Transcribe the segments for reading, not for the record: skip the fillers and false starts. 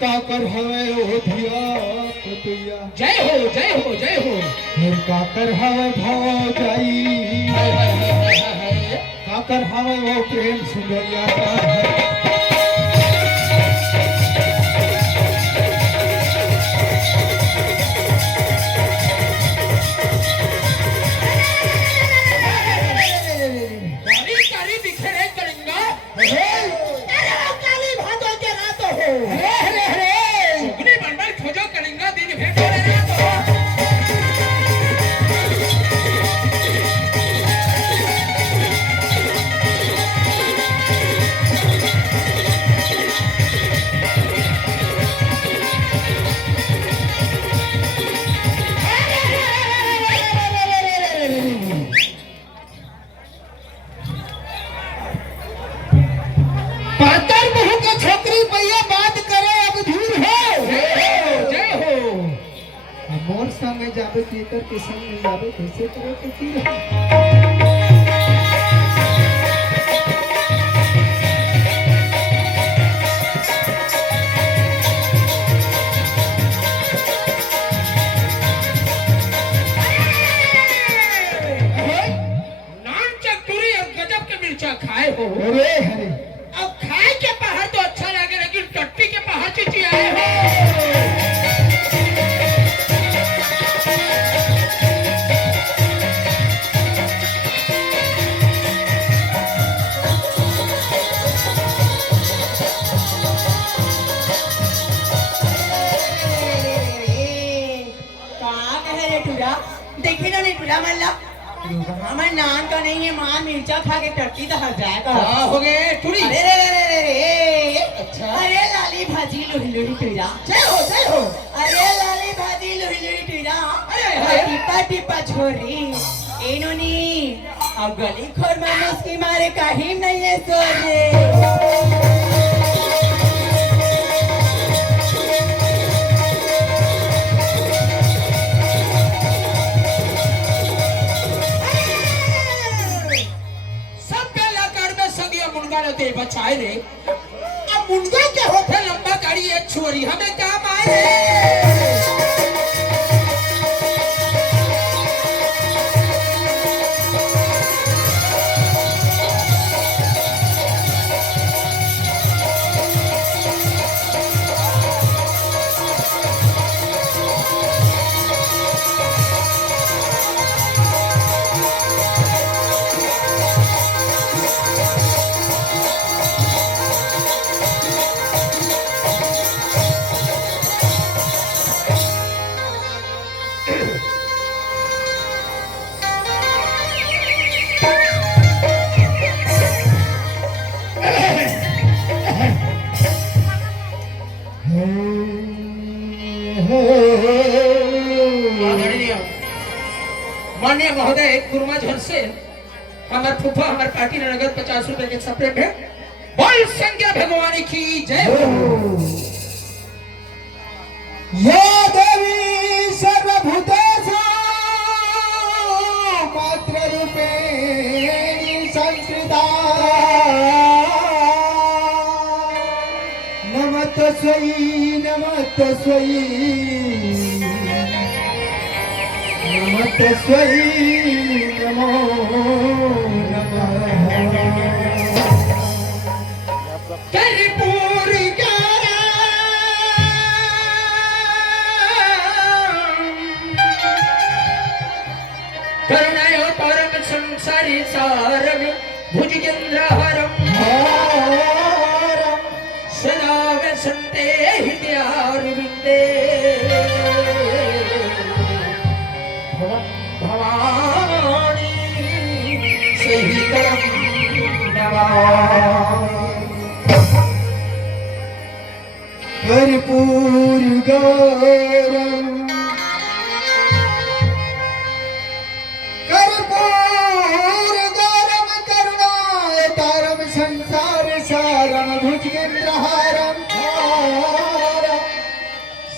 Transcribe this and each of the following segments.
काकर हवे ओ धिया पुतिया। जय हो जय हो जय हो। फिर काकर हवे भाव जाई, काकर हवे वो प्रेम सुंदरिया का है। संग जाबे केकर के संग में जाबे कैसे करे के फिर नाम चतुरी और गजब के मिर्चा खाए हो। अरे अरे अब खाए के पहाड़ तो अच्छा लगे लेकिन टट्टी के पहाड़ चिची आए हो। देखी ना नहीं टूला मल्ला हमारे नाम तो नहीं है मां मिर्चा खा के टट्टी तो हट जाएगा। हो गए टूरी। अरे अच्छा अरे लाली भाजी लोही लोही टूरा। जय हो जय हो। अरे लाली भाजी लोही लोही टूरा। अरे टिप्पा टिप्पा छोरी इन्होंने अब गली खोर में उसकी मारे कहीं नहीं है सोरे। ते बचाए रे। अब मुंडा क्या होता लंबा गाड़ी एक छोरी हमें काम आए रे। माननीय महोदय कुर्मा झर से हमारे फूफा हमारे पार्टी ने नगद 50 रुपए के सपने में बोल संज्ञा भगवानी की जय हो। या देवी सर्वभूतेषु मात्र रूपेण संस्कृता नमस्तस्यै नमस्तस्यै नमस्तस्यै नमो नमः। कर्पूर करुणायो परम संसारी सारम भुजगेंद्रहरम सदा वसन्ते हृदयारविंदे भवानी सहितं नमामि। कर्पूर गौरम कर्पूर गौरम करुणावतारम संसार सारम भुजगेंद्रहारम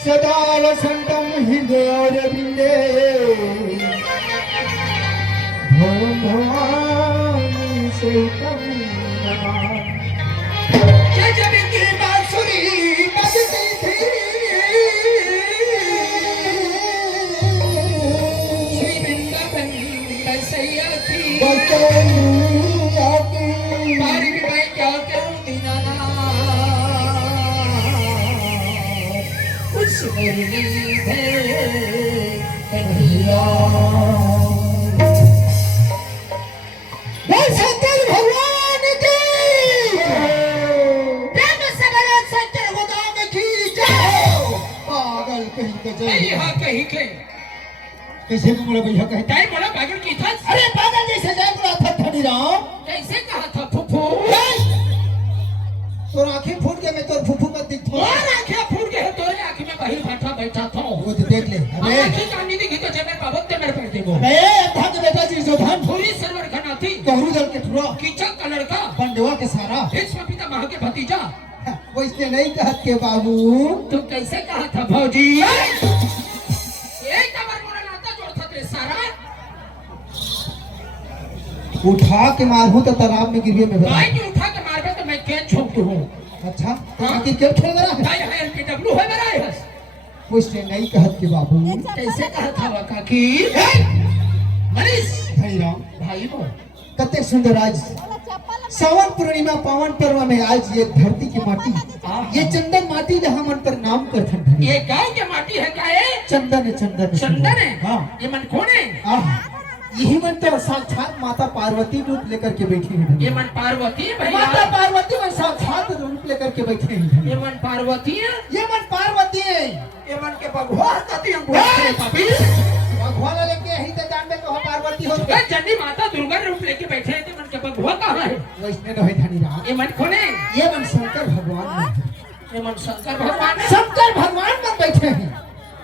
सदा वसन्तं हृदयारविंदे भवानी सहितं नमामि। जय जय की बांसुरी बजती थी मुरलीधर कन्हैया। बोल शंकर भगवान की प्रेम से बोलो सत्य गोदाम की जय। पागल कहीं का जय यहाँ कहीं के कैसे को बोला भैया कहता ताई बोला पागल की था। अरे पागल जैसे जय बोला था धनी राम कैसे कहा था फुफू? तो आंखें फूट के मैं तो फुफू का दिखता हूँ। और आंखें फूट गए हैं तोरे आंख में बाहर बैठा था। वो तो देख ले अबे आंखें कानी दिखी तो जब मैं बाबत ते मेरे पड़ते को अबे अंधा के बेटा जी जो धन पूरी सरवर खाना थी गहरू जल के ठुरा कीचक का लड़का पंडवा के सारा भीष्म पितामह के भतीजा। वो इसने नहीं कहा के बाबू तुम कैसे कहा था भौजी? एक तमर मोरा नाता जोड़ था तेरे सारा। उठा के मारू तो तालाब में गिरिए में बता। भाई की उठा के मारबे तो मैं केन छोड़ती हूँ। अच्छा तो क्रिकेट खेल रहा है भाई है एलपीडब्ल्यू है मेरा है। वो इसने नहीं कहा के बाबू कैसे कहा था वह काकी? मनीष धनी राम भाई वो कते सुंदर आज सावन पूर्णिमा पावन पर्व में आज ये धरती की माटी ये चंदन माटी जहाँ मन पर नाम कर धनी ये गांव के माटी है क्या है? चंदन चंदन चंदन है। हाँ ये मन कौन है? यही मन तो साक्षात माता पार्वती रूप लेकर के बैठी है ये मन पार्वती है माता भैया। पार्वती में साक्षात रूप लेकर के बैठे हैं ये मन पार्वती है। ये मन पार्वती है ये मन के भगवान कति हम बोलते पापी। भगवान लेके यही तो जानते तो हम पार्वती हो ये चंडी माता दुर्गा रूप लेके बैठे हैं। ये मन के भगवान कहाँ है? वैष्णव रहे धनी राम ये मन कौन है? ये मन शंकर भगवान है ये मन शंकर भगवान है। शंकर भगवान में बैठे हैं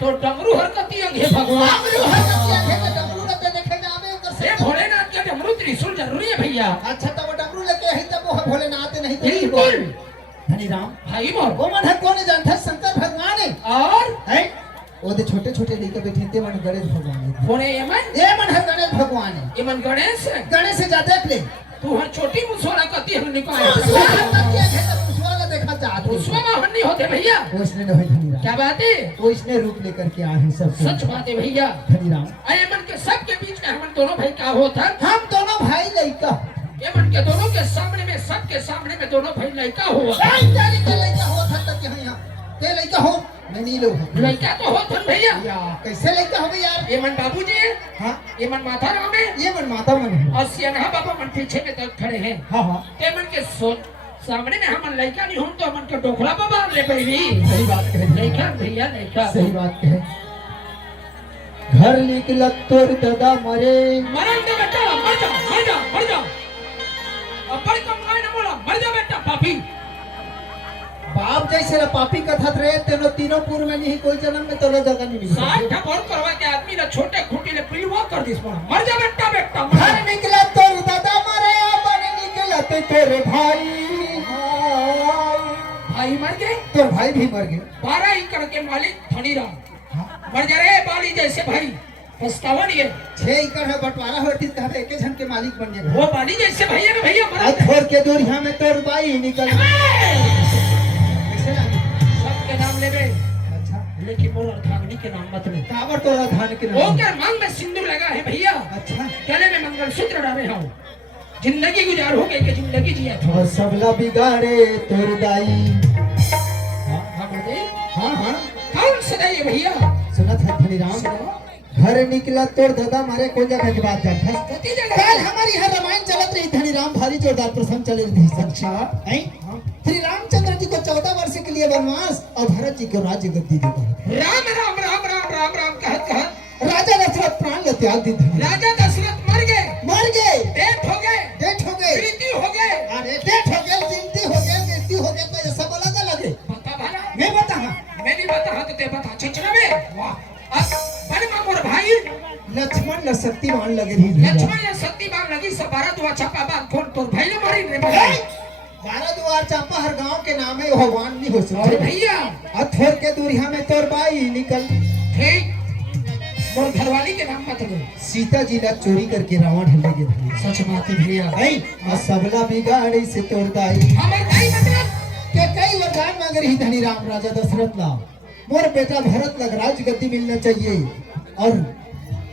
तो डमरू हरकती अंग है भगवान। डमरू हरकतियाँ है तो डमरू लेके देखे जावे उधर ये से भोलेनाथ के डमरू त्रिशूल जरूरी है भैया। अच्छा तो वो डमरू लेके यही तब वो भोलेनाथ नहीं तो बिल्कुल धनी राम भाई मोर। वो मन है कौन जानता है शंकर भगवान है और हैं वो तो छोटे छोटे लेके बैठे थे मन गणेश भगवान है कौन है? ये मन ये मन है गणेश भगवान है ये मन गणेश है। गणेश से ज्यादा देख ले तू हर छोटी मुसवारा कती हम निकाल देखा चाहते मुसवा हम नहीं होते भैया। वो इसने नहीं धनी राम क्या बात है? वो इसने रूप लेकर के आए हैं सब सच बात है भैया। धनी राम अरे मन के सबके बीच में हम दोनों भाई क्या होता? हम दोनों भाई लड़का ये मन के दोनों के सामने में सबके सामने में दोनों भाई लड़का हुआ। लड़का हो था यहाँ ते लड़का हो मैं नहीं लोग लड़का तो हो तुम भैया। कैसे लड़का हो यार ये मन बाबूजी है। हाँ ये मन माता राम है। ये मन माता मन है और सियाना बाबा मन पीछे में तक खड़े हैं। हाँ हाँ ते मन के सोच सामने में हम लड़का नहीं हूं तो मन के डोखला बाबा ले पड़ी। सही बात कहे लड़का भैया लड़का सही बात कहे घर निकल तोर दादा मरे मरन दे बेटा मर जा मर जा मर जा। अब बड़ कम काय न बोला मर जा बेटा पापी। बाप जैसे रे पापी कथा रहे तेनो तीनों पूर्व में नहीं कोई जन्म में तोला जगह नहीं साठ मिली ठपोर करवा के आदमी ने छोटे खूंटी ले पिलवा कर दिस पड़ा। मर जा बेटा बेटा मर घर जा। निकला तोर दादा मरे बने निकला ते तेरे भाई भाई मर गए। तोर भाई भी मर गए 12 एकड़ के मालिक धनी राम हाँ? मर जा रे बाली जैसे भाई। पछतावा नहीं है 6 एकड़ है बंटवारा होती तो एक जन के मालिक बन गए वो बाली जैसे भैया ना भैया मर और थोड़ के दूर यहाँ में तोर बाई निकल कैसे लगे? सबके नाम ले गए अच्छा लेकिन वो अर्धांगिनी के नाम मत ले। काबर तोरा धान के वो नाम क्या मांग में सिंदूर लगा है भैया। अच्छा गले में मंगलसूत्र डाले हूँ। जिंदगी गुजार हो गई कि जिंदगी जिया था। और सबला बिगाड़े तोर दाई हाँ बोले हाँ हाँ कौन सदाई भैया? सुना था धनी राम घर निकला तोर दादा मारे कौन जगह की बात करता है कती जगह कल हमारी यहाँ रामायण चलत रही धनी राम भारी जोरदार प्रसंग चल रही थी अच्छा श्री रामचंद्र जी को 14 वर्ष के लिए वनवास और भरत जी को राज्य गद्दी दी गई राम राम राम राम राम राम कहत कहत राजा दशरथ प्राण ले त्याग दी धनी राजा दशरथ मर गए। डेथ हो गए मृत्यु हो गए। अरे डेथ हो गए जिंदगी हो गए मृत्यु हो गए तो ये सब अलग अलग है बता भला मैं बता मैं भी बता तो ते बता चिचरा में वाह अब बन मामोर भाई लक्ष्मण न शक्तिमान लगे रही लक्ष्मण या शक्तिमान लगी सब 12 दुआ छापा बात कौन तो भाई ने मारी रे भाई 12 द्वार चापा हर गांव के नाम है भगवान नहीं हो और सकते भैया अथोर के दूरिया में तोर बाई निकल ठीक और घरवाली के नाम मत ले। सीता जी ने चोरी करके रावण हल्ले के धरी सच बात है भैया। आई और सबला बिगाड़ी से तोर दाई हमर दाई मतलब के कई वरदान मांग रही धनी राम राजा दशरथ ला मोर बेटा भरत लग राज गद्दी मिलना चाहिए और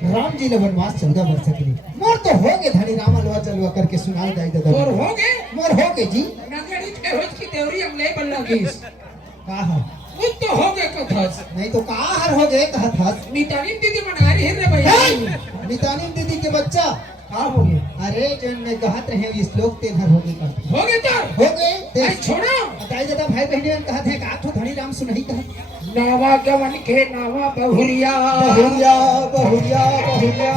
राम जी ने वनवास 14 वर्ष के लिए मोर तो हो गए धनी राम अलवा चलवा करके सुनाई दाई दादा और हो गए मोर हो गए जी नगरी के होत की देवरी हम ले बल्ला गीस कहा वो तो हो गए कथस नहीं तो कहाँ हर हो गए कहत हस मिताली दीदी मना रही है रे भैया मितानी दीदी के बच्चा का हो गए अरे जन में कहत रहे इस लोग ते घर हो गए कहते हो गए तो हो गए आई छोड़ो बताई दादा भाई बहनी कहत है का तो धनी राम सुनही कहत नावा गवन के नावा बहुरिया बहुरिया बहुरिया बहुरिया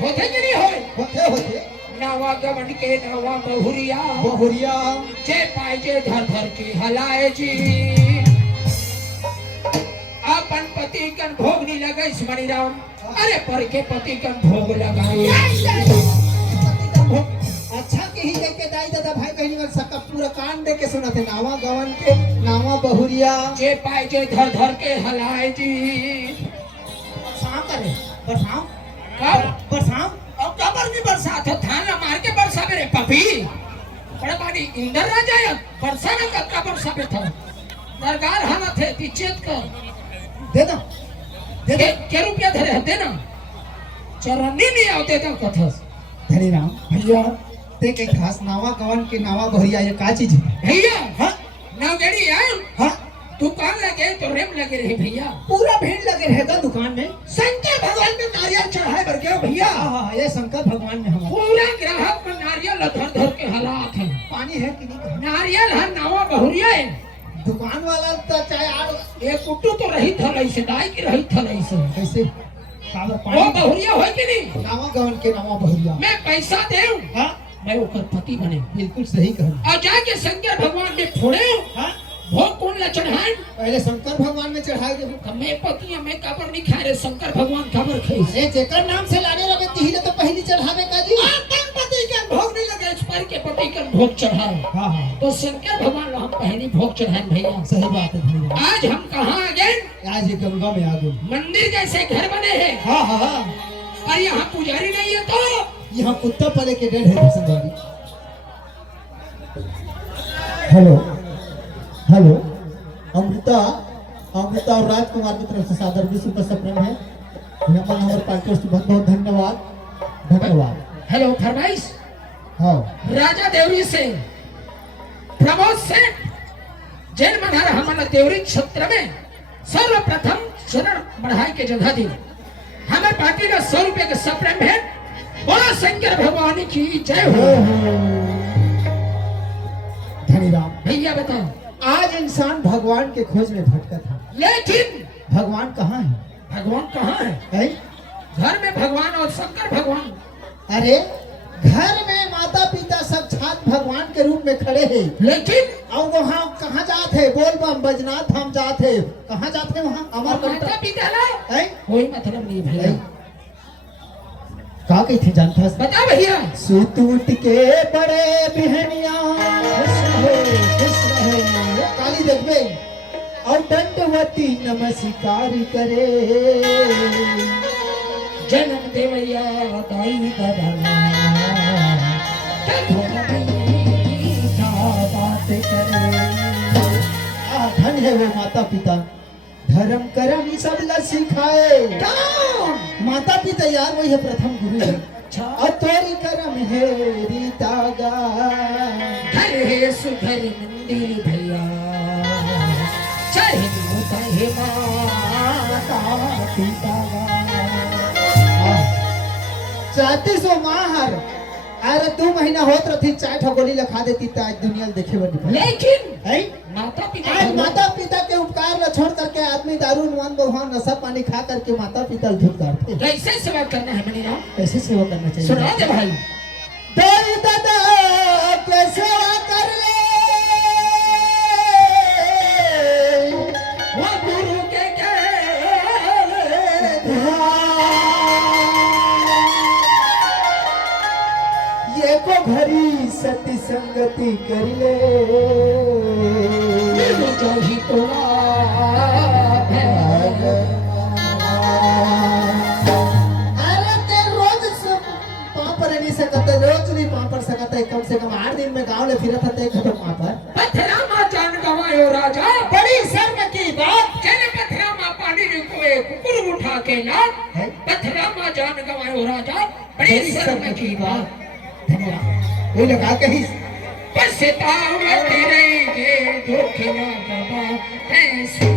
होते कि नहीं होए होते होते नावा गवन के नावा बहुरिया बहुरिया जे पाए जे धर धर के हलाए जी अपन पति कन भोग नहीं लगे मणि राम अरे पर के पति कन भोग लगाए अच्छा के ही देख के दाई दादा भाई बहनी और सबका पूरा कान दे के सुना थे नावा गवन के नावा बहुरिया जे पाए जे धर धर के हलाए जी बरसाव करे बरसाव कब बरसाव अब कबर की बरसात है थान मार के बरसा मेरे पपी बड़े बाड़ी इंदर ना जाए बरसा में कब बरसा पे था दरगार हालत है पिचेत कर दे दो दे दो क्या रुपया धरे है देना चरनी नहीं आते तो कथस धनी राम भैया ते के खास नावा गवन के नावा बहुरिया ये का चीज है भैया हाँ नवगढ़ी आए हाँ दुकान लगे तो रेम लगे रहे भैया पूरा भीड़ लगे रहेगा दुकान में शंकर भगवान में नारियल चढ़ाए बर गया भैया हाँ ये शंकर भगवान में हमारा पूरा ग्राहक में नारियल धर धर के हालात है पानी है कि नहीं नारियल है नावा बहुरिया है दुकान वाला तो चाहे आड़ एक कुट्टू तो रही था ऐसे दाई की रही था ऐसे कैसे काबर वो पानी बहुरिया हो कि नहीं नावा गवन के नावा बहुरिया मैं पैसा दे हाँ मैं ओकर पति बने बिल्कुल सही कहना और जाके शंकर भगवान ने फोड़े हाँ भोग कौन ला चढ़ाए पहले शंकर भगवान में चढ़ाए थे मैं पति मैं कबर नहीं खा रहे शंकर भगवान कबर खाई अरे जेकर नाम से लाने लगे तीही ने तो पहली चढ़ावे का जी अपन पति के भोग नहीं लगे इस पर के पति के भोग चढ़ाए हाँ हाँ तो शंकर भगवान हम पहली भोग चढ़ाए भैया सही बात है धनी राम आज हम कहाँ आ गए आज ये गंगा में आ गए मंदिर जैसे घर बने हैं हाँ हाँ हाँ और यहाँ पुजारी नहीं है तो यहाँ कुत्ता पले के डेढ़ है दर्शनदारी हेलो हेलो अमृता अमृता और राजकुमार की तरफ से सादर विश्व का सप्रेम है यहाँ पर हमारे पार्टी को बहुत बहुत धन्यवाद धन्यवाद हेलो फरमाइश हाँ राजा देवरी से प्रमोद से जैन मनार हमारा देवरी क्षेत्र में सर्वप्रथम शरण बढ़ाई के जगह दी हमारे पार्टी का 100 रुपए का सप्रेम है बोला शंकर भगवान की जय हो धनी राम भैया बताओ आज इंसान भगवान के खोज में भटका था लेकिन भगवान कहाँ है भगवान कहाँ है है? घर में भगवान और शंकर भगवान अरे घर में माता पिता सब छात भगवान के रूप में खड़े हैं लेकिन और वहाँ कहाँ जाते हैं बोल बम बजनाथ हम जाते हैं कहाँ जाते हैं वहाँ अमर माता पिता ला है कोई मतलब नहीं भैया का कहते जानता है बता भैया सुत उठ के बड़े बिहनिया खुश रहे काली देखबे और दंडवती नमस्कार करे जन्म देवैया दाई दादा बात करे धन है वो माता पिता धर्म कर्म सब ला सिखाए माता पिता यार वही है प्रथम गुरु है और तोरी कर्म है रीता गा घर है सुघर मंदिर भैया चाहे होता है माता पिता चाहती सो माहर अरे 2 महीना होत रही चाय ठगोली लखा देती तो आज दुनिया देखे बनी लेकिन है माता पिता आज माता पिता के उपकार न छोड़ करके आदमी दारू नुआन बहुआ नशा पानी खा करके माता पिता धूप करते कैसे सेवा करना है मनी राम कैसे सेवा करना चाहिए सुना दे भाई दाई दादा के सेवा कर ले वो गुरु के ये को घड़ी सती संगति कर ले जो ही तो अरे ते रोज पापड़ नहीं सकते रोज नहीं पापड़ सकते कम से कम 8 दिन में गांव ले फिरत थे खत्म पापड़ पथरामा जान गवायो राजा बड़ी शर्म की बात चले पथरामा पानी ने कोए कुकुर उठा के ला पथरामा जान गवायो राजा बड़ी शर्म की बात धन्यवाद वो लगा कहीं पछतावा तेरे ये दुख ना बाबा ऐसे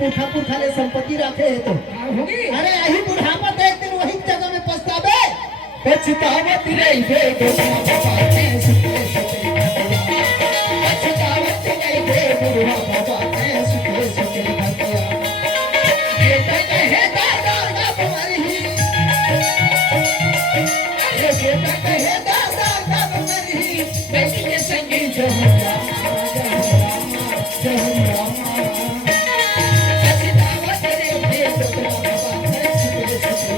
पुरखा पुरखा ले संपत्ति रखे है तो होगी अरे यही बुढ़ापा तो एक दिन वही जगह में पछतावे पछतावत रही बे बुढ़ापा के सुते सुते पछतावत रही बे बुढ़ापा के सुते सुते घटिया ये कहे दादा कब मरही अरे ये कहे दादा कब मरही बेटी के संगी जहरा जहरा पछतावत रही बे बुढ़ापा के सुते सुते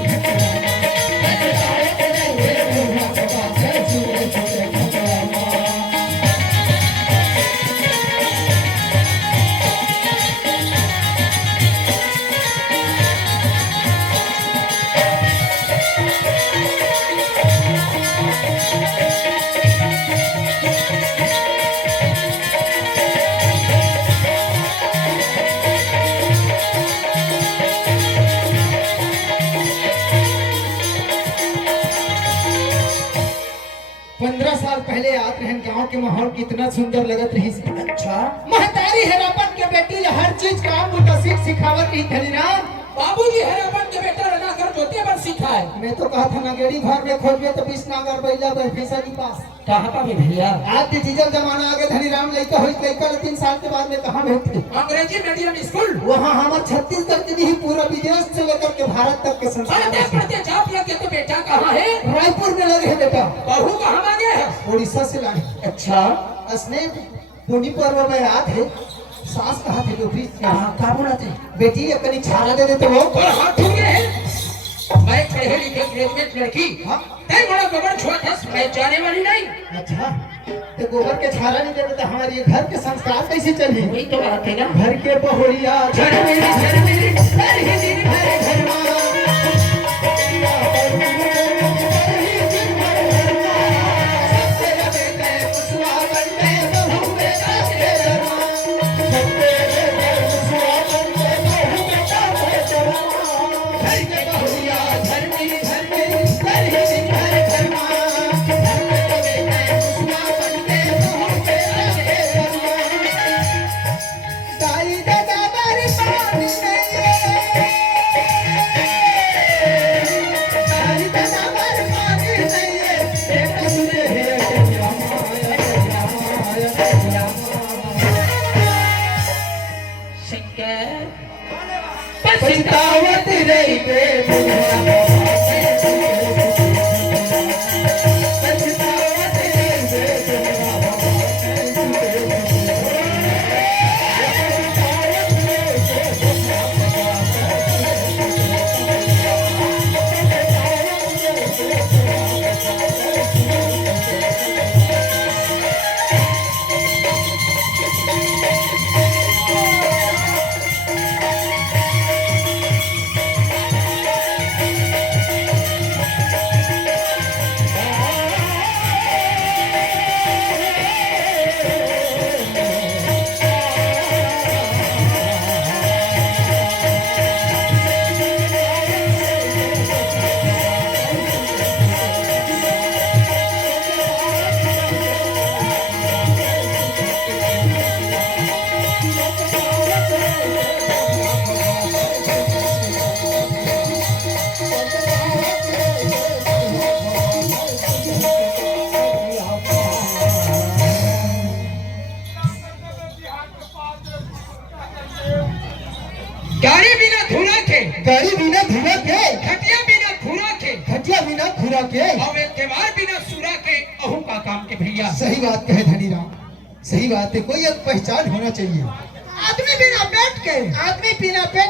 पहले याद रहन गांव के माहौल कितना सुंदर लगत रही। अच्छा महतारी हेरापन के बेटी ले हर चीज काम उल्टा सिखावत रही थी ना। बाबूजी हेरापन के बेटा रना कर जोते पर सिखाए। मैं तो कहा था नागेड़ी घर में खोजबे तो 20 नागर बैला भैंसा के पास कहां पा में भैया आज डिजिटल जमाना आ गया। धनीराम लड़का होई लड़का 3 साल के बाद में कहां भेजते अंग्रेजी मीडियम स्कूल वहां हमार छत्तीसगढ़ के नहीं पूरा विदेश से लेकर के भारत तक के संस्कार पढ़ते जाप लगे तो बेटा कहां है? रायपुर में लगे है बेटा। बहू कहां मांगे है? उड़ीसा से लाए। अच्छा असने पुनी पर्व में याद है सास कहा थे यूपी कहां बुलाते बेटी अपनी छाला दे देते वो और हाथ टूट गए हैं। मैं पढ़े लिखे ग्रेजुएट लड़की तय बड़ा गोबर छुआ था मैं जाने वाली नहीं। अच्छा तो गोबर के छाला नहीं देते तो हमारे ये घर के संस्कार कैसे चले? वही तो बात है ना। घर के बहुरिया घर मेरी हर ही दिन घर मां पछतावत रही बे बुढ़ापा पछतावत रही बे गाड़ी बिना धुआ के खटिया बिना खुरा के खटिया बिना खुरा के और त्योहार बिना सुरा के अहू का काम के भैया। सही बात कहे धनीराम सही बात है। कोई एक पहचान होना चाहिए। आदमी बिना पेट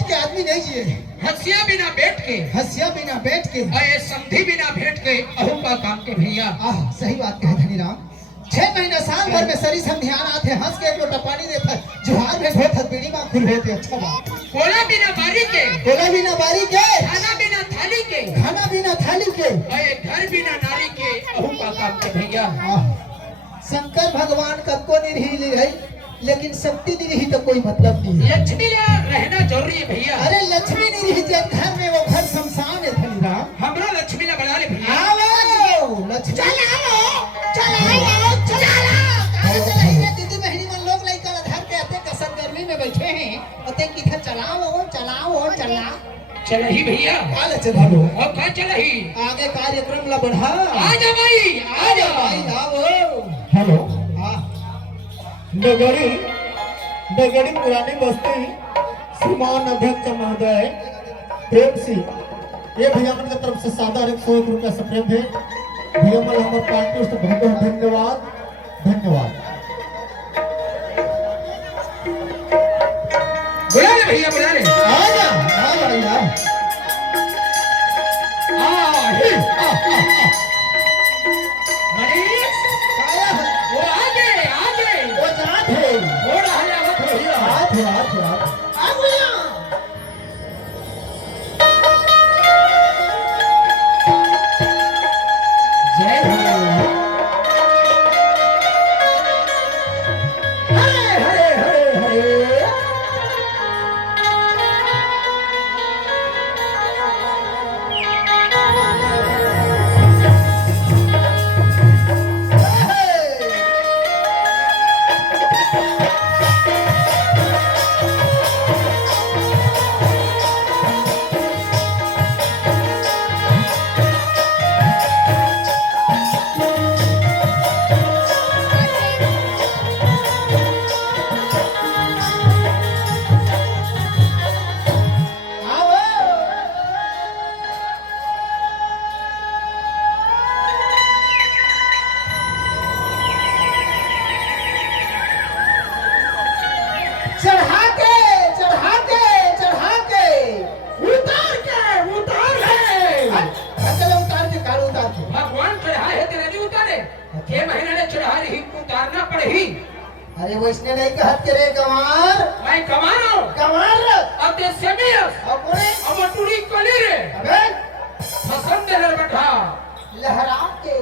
के आदमी नहीं जिए। हंसिया बिना बैठ के हंसिया बिना बैठ के अरे समधी बिना भेंट के अहू का काम के भैया। सही बात कहे धनीराम। 6 महीना साल भर में सरी संध्यान आते हंस के एक लोटा पानी देता जुहार भेंट होता बीड़ी मां खुल होते। अच्छा बात। कोला बिना बारी के खाना बिना थाली के अरे घर बिना नारी के अहू का काम के भैया। शंकर भगवान कब निर्ही है लेकिन शक्ति नहीं तो कोई मतलब नहीं है। लक्ष्मी रहना जरूरी है भैया। अरे लक्ष्मी नहीं रही जब घर में वो घर शमशान है धनीराम। हमरो लक्ष्मी ने बना ले भैया। आओ लक्ष्मी चलाइए दीदी बहनी मन लोग लइका धर के आते कसम गर्मी में बैठे हैं अते किधर चलाओ चलना चल ही भैया काले चला लो अब कहाँ चला ही आगे कार्यक्रम ला बढ़ा आजा भाई आजा भाई आओ हेलो हाँ नगरी नगरी पुरानी बस्ती श्रीमान अध्यक्ष महोदय प्रेम सिंह ये भैया मन की तरफ से सादा 101 रुपया से प्रेम है भैया मन हमारे पार्टी से बहुत बहुत धन्यवाद धन्यवाद। बुला ले भैया बुला ले आजा हाँ भाई आओ मनीष काया है वो आगे आगे वो जात है हो रहा है अब भैया हाथ है हाथ है हाथ आ गया जय हो हरे हरे हरे हरे चढ़ा के चढ़ा के चढ़ा के उतार के चलो उतार के कार उतार के भगवान चढ़ाए है तेरे नहीं उतारे के महीने ने चढ़ा रही उतारना पड़ेगी अरे वो इसने नहीं कहत के रे गंवार मैं कमा रहा हूँ गंवार अब ते सेमियस अब बोले अब टूरी कली रे अबे फसन दे रे बैठा लहरा के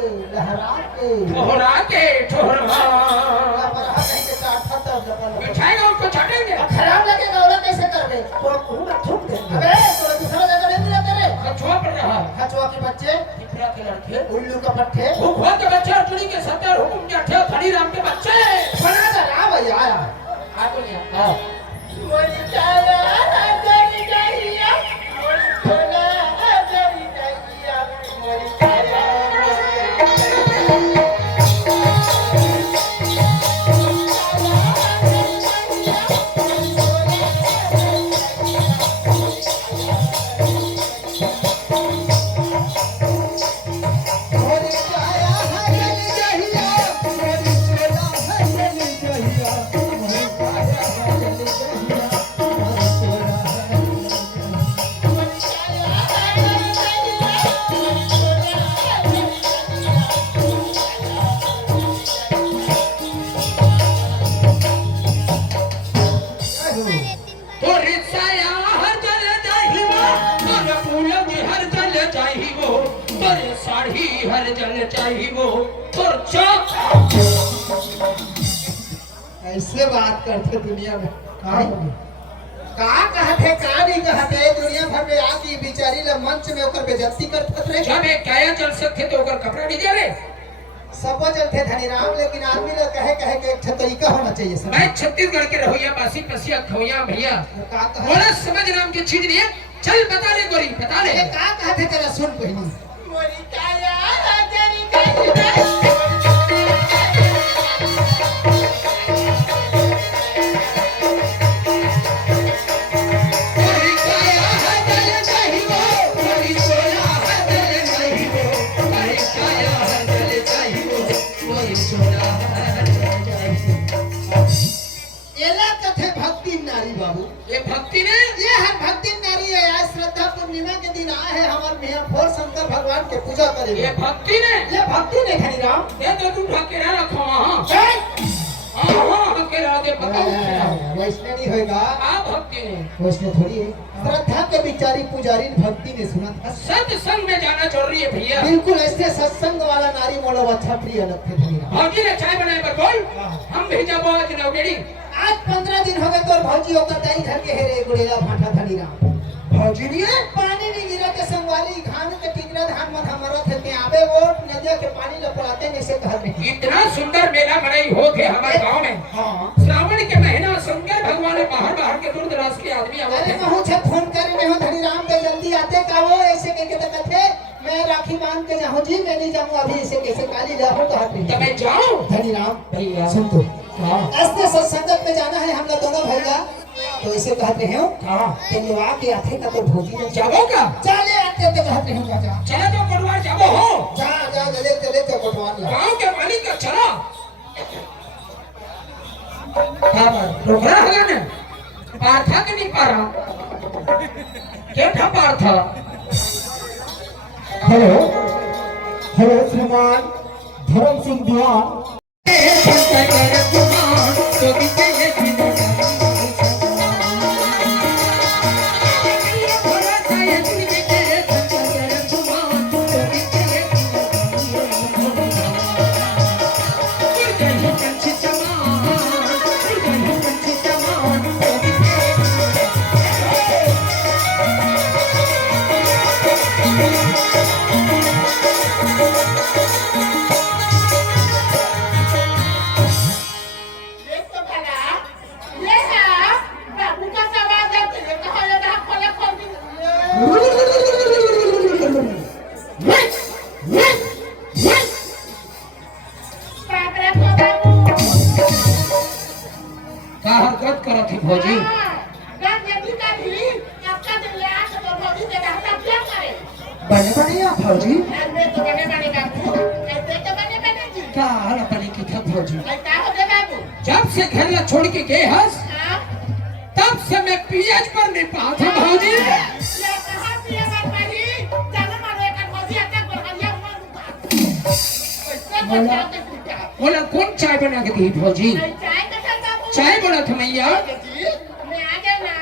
ठोहरा के ठोहरा बरहा कहीं के चाटा तब जबल बिठाएगा उसको छाटेंगे खराब लगेगा ओला कैसे करबे तो मुंह में थूक देंगे अबे तो दूसरा जगह नहीं मिला तेरे कछुआ पड़ रहा है खचवा के बच्चे पिपरा के लड़के उल्लू का पट्टे भूखवा के बच्चे और चुनी के 70 हुकुम के अठे खड़ी राम के बच्चे बना दे रहा भैया आया आ बोलिए हां मोरी चाला हजरी जाइया मोरी चोला हजरी जाइया मोरी चाला तो रिसाया हर जल जाही वो तोर फूल की हर जल जाही वो तोर साड़ी हर जल जाही वो तोर चौक ऐसे बात करते दुनिया में का कहते का नहीं कहते दुनिया भर में आके बेचारी ला मंच में ओकर बेइज्जती करत रे जब एक काया चल सकते तो ओकर कपड़ा नहीं दे रे सबो चलते धनीराम लेकिन आदमी लोग कहे कहे एक तरीका होना चाहिए सब मैं छत्तीसगढ़ के रहोया बासी पसिया खवैया भैया का कहे बोला समझ नाम की चीज नहीं है चल बता ले गोरी बता ले अरे का कहते तेरा सुन पहली मोरी काया हजरी गोरी काया है जल जाही वो गोरी सोना है जल जाही वो गोरी काया है जल जाही वो गोरी सोना है जल जाही वो एला कथे भक्ति नारी बाबू ये भक्ति ने ये है भक्ति नारी है आज श्रद्धा पूर्णिमा के दिन आए हैं हमारे मियां फोर शंकर भगवान के पूजा ये करेंगे भक्ति ने ये भक्ति नहीं धनीराम ये तो तू ढकेरा रखो वहाँ हाँ ढकेरा दे बताओ वैष्णव नहीं होगा आ भक्ति ने वैष्णव थोड़ी है श्रद्धा के बिचारी पुजारी भक्ति ने सुना था सत्संग में जाना जरूरी है भैया बिल्कुल ऐसे सत्संग वाला नारी मोड़ो अच्छा प्रिय लगते धनीराम भौजी ने चाय बनाए पर बोल हम भेजा बहुत नौकरी आज 15 दिन हो गए तो भौजी होकर ताई घर के हेरे गुड़ेला भाटा धनीराम भौजी ने पानी नहीं गिरा के संगवारी घान के टिकरा धान मत हमारा थे के आवे वो नदिया के पानी लपड़ाते नहीं से घर में इतना सुंदर मेला मनाई हो थे हमारे गांव में हाँ श्रावण के महीना शंकर भगवान बाहर बाहर के दूर दराज के आदमी आते अरे थे कहूँ छे फोन करे नहीं हो हो जी, मैं नहीं जाऊंगा अभी, इसे कैसे काली ले हो तो हाथ तो नहीं। मैं जाऊं धनी राम भैया। सुन तो, हाँ ऐसे सत्संगत में जाना है हम लोग दोनों भैया, तो इसे कहते हैं हाँ तेरे आके आथे का तो भोगी न जाबो का चले आते तो कहते हैं जा चले तो कोटवार जाबो हो जा जा चले चले तो कोटवान ला गांव के मालिक का चला रोक रहा है ना पार्था के नहीं पा रहा क्या था पार्था हेलो हेलो श्रीमान धर्म सिंह दीवान देख तो भला, ये है बाबू का सवाल है, तुझे कहा ये रहा खोला खोल दी। बाप रे बाबू। का हरकत करो थी भौजी हाँ, गन जल्दी का भी, आपका दिल ले आके तो भौजी से रहता क्या करे? बने बने आप भौजी ऐसे तो बने बने बाबू, ऐसे तो बने बने जी। का हर अपने की था भौजी ऐसा हो गया बाबू। जब से घर ला छोड़ के गए हस हाँ, तब से मैं पियाज पर नहीं पा था भौजी ये कहाँ पिया बात वाली? जाने मारो एक भौजी अटक पर हलिया हुआ। ऐसे बचाते पूछा। बोला कौन चाय बना के दी भौजी नहीं चाय का चल बाबू। चाय बोला था मैया जी, मैं आ गया ना,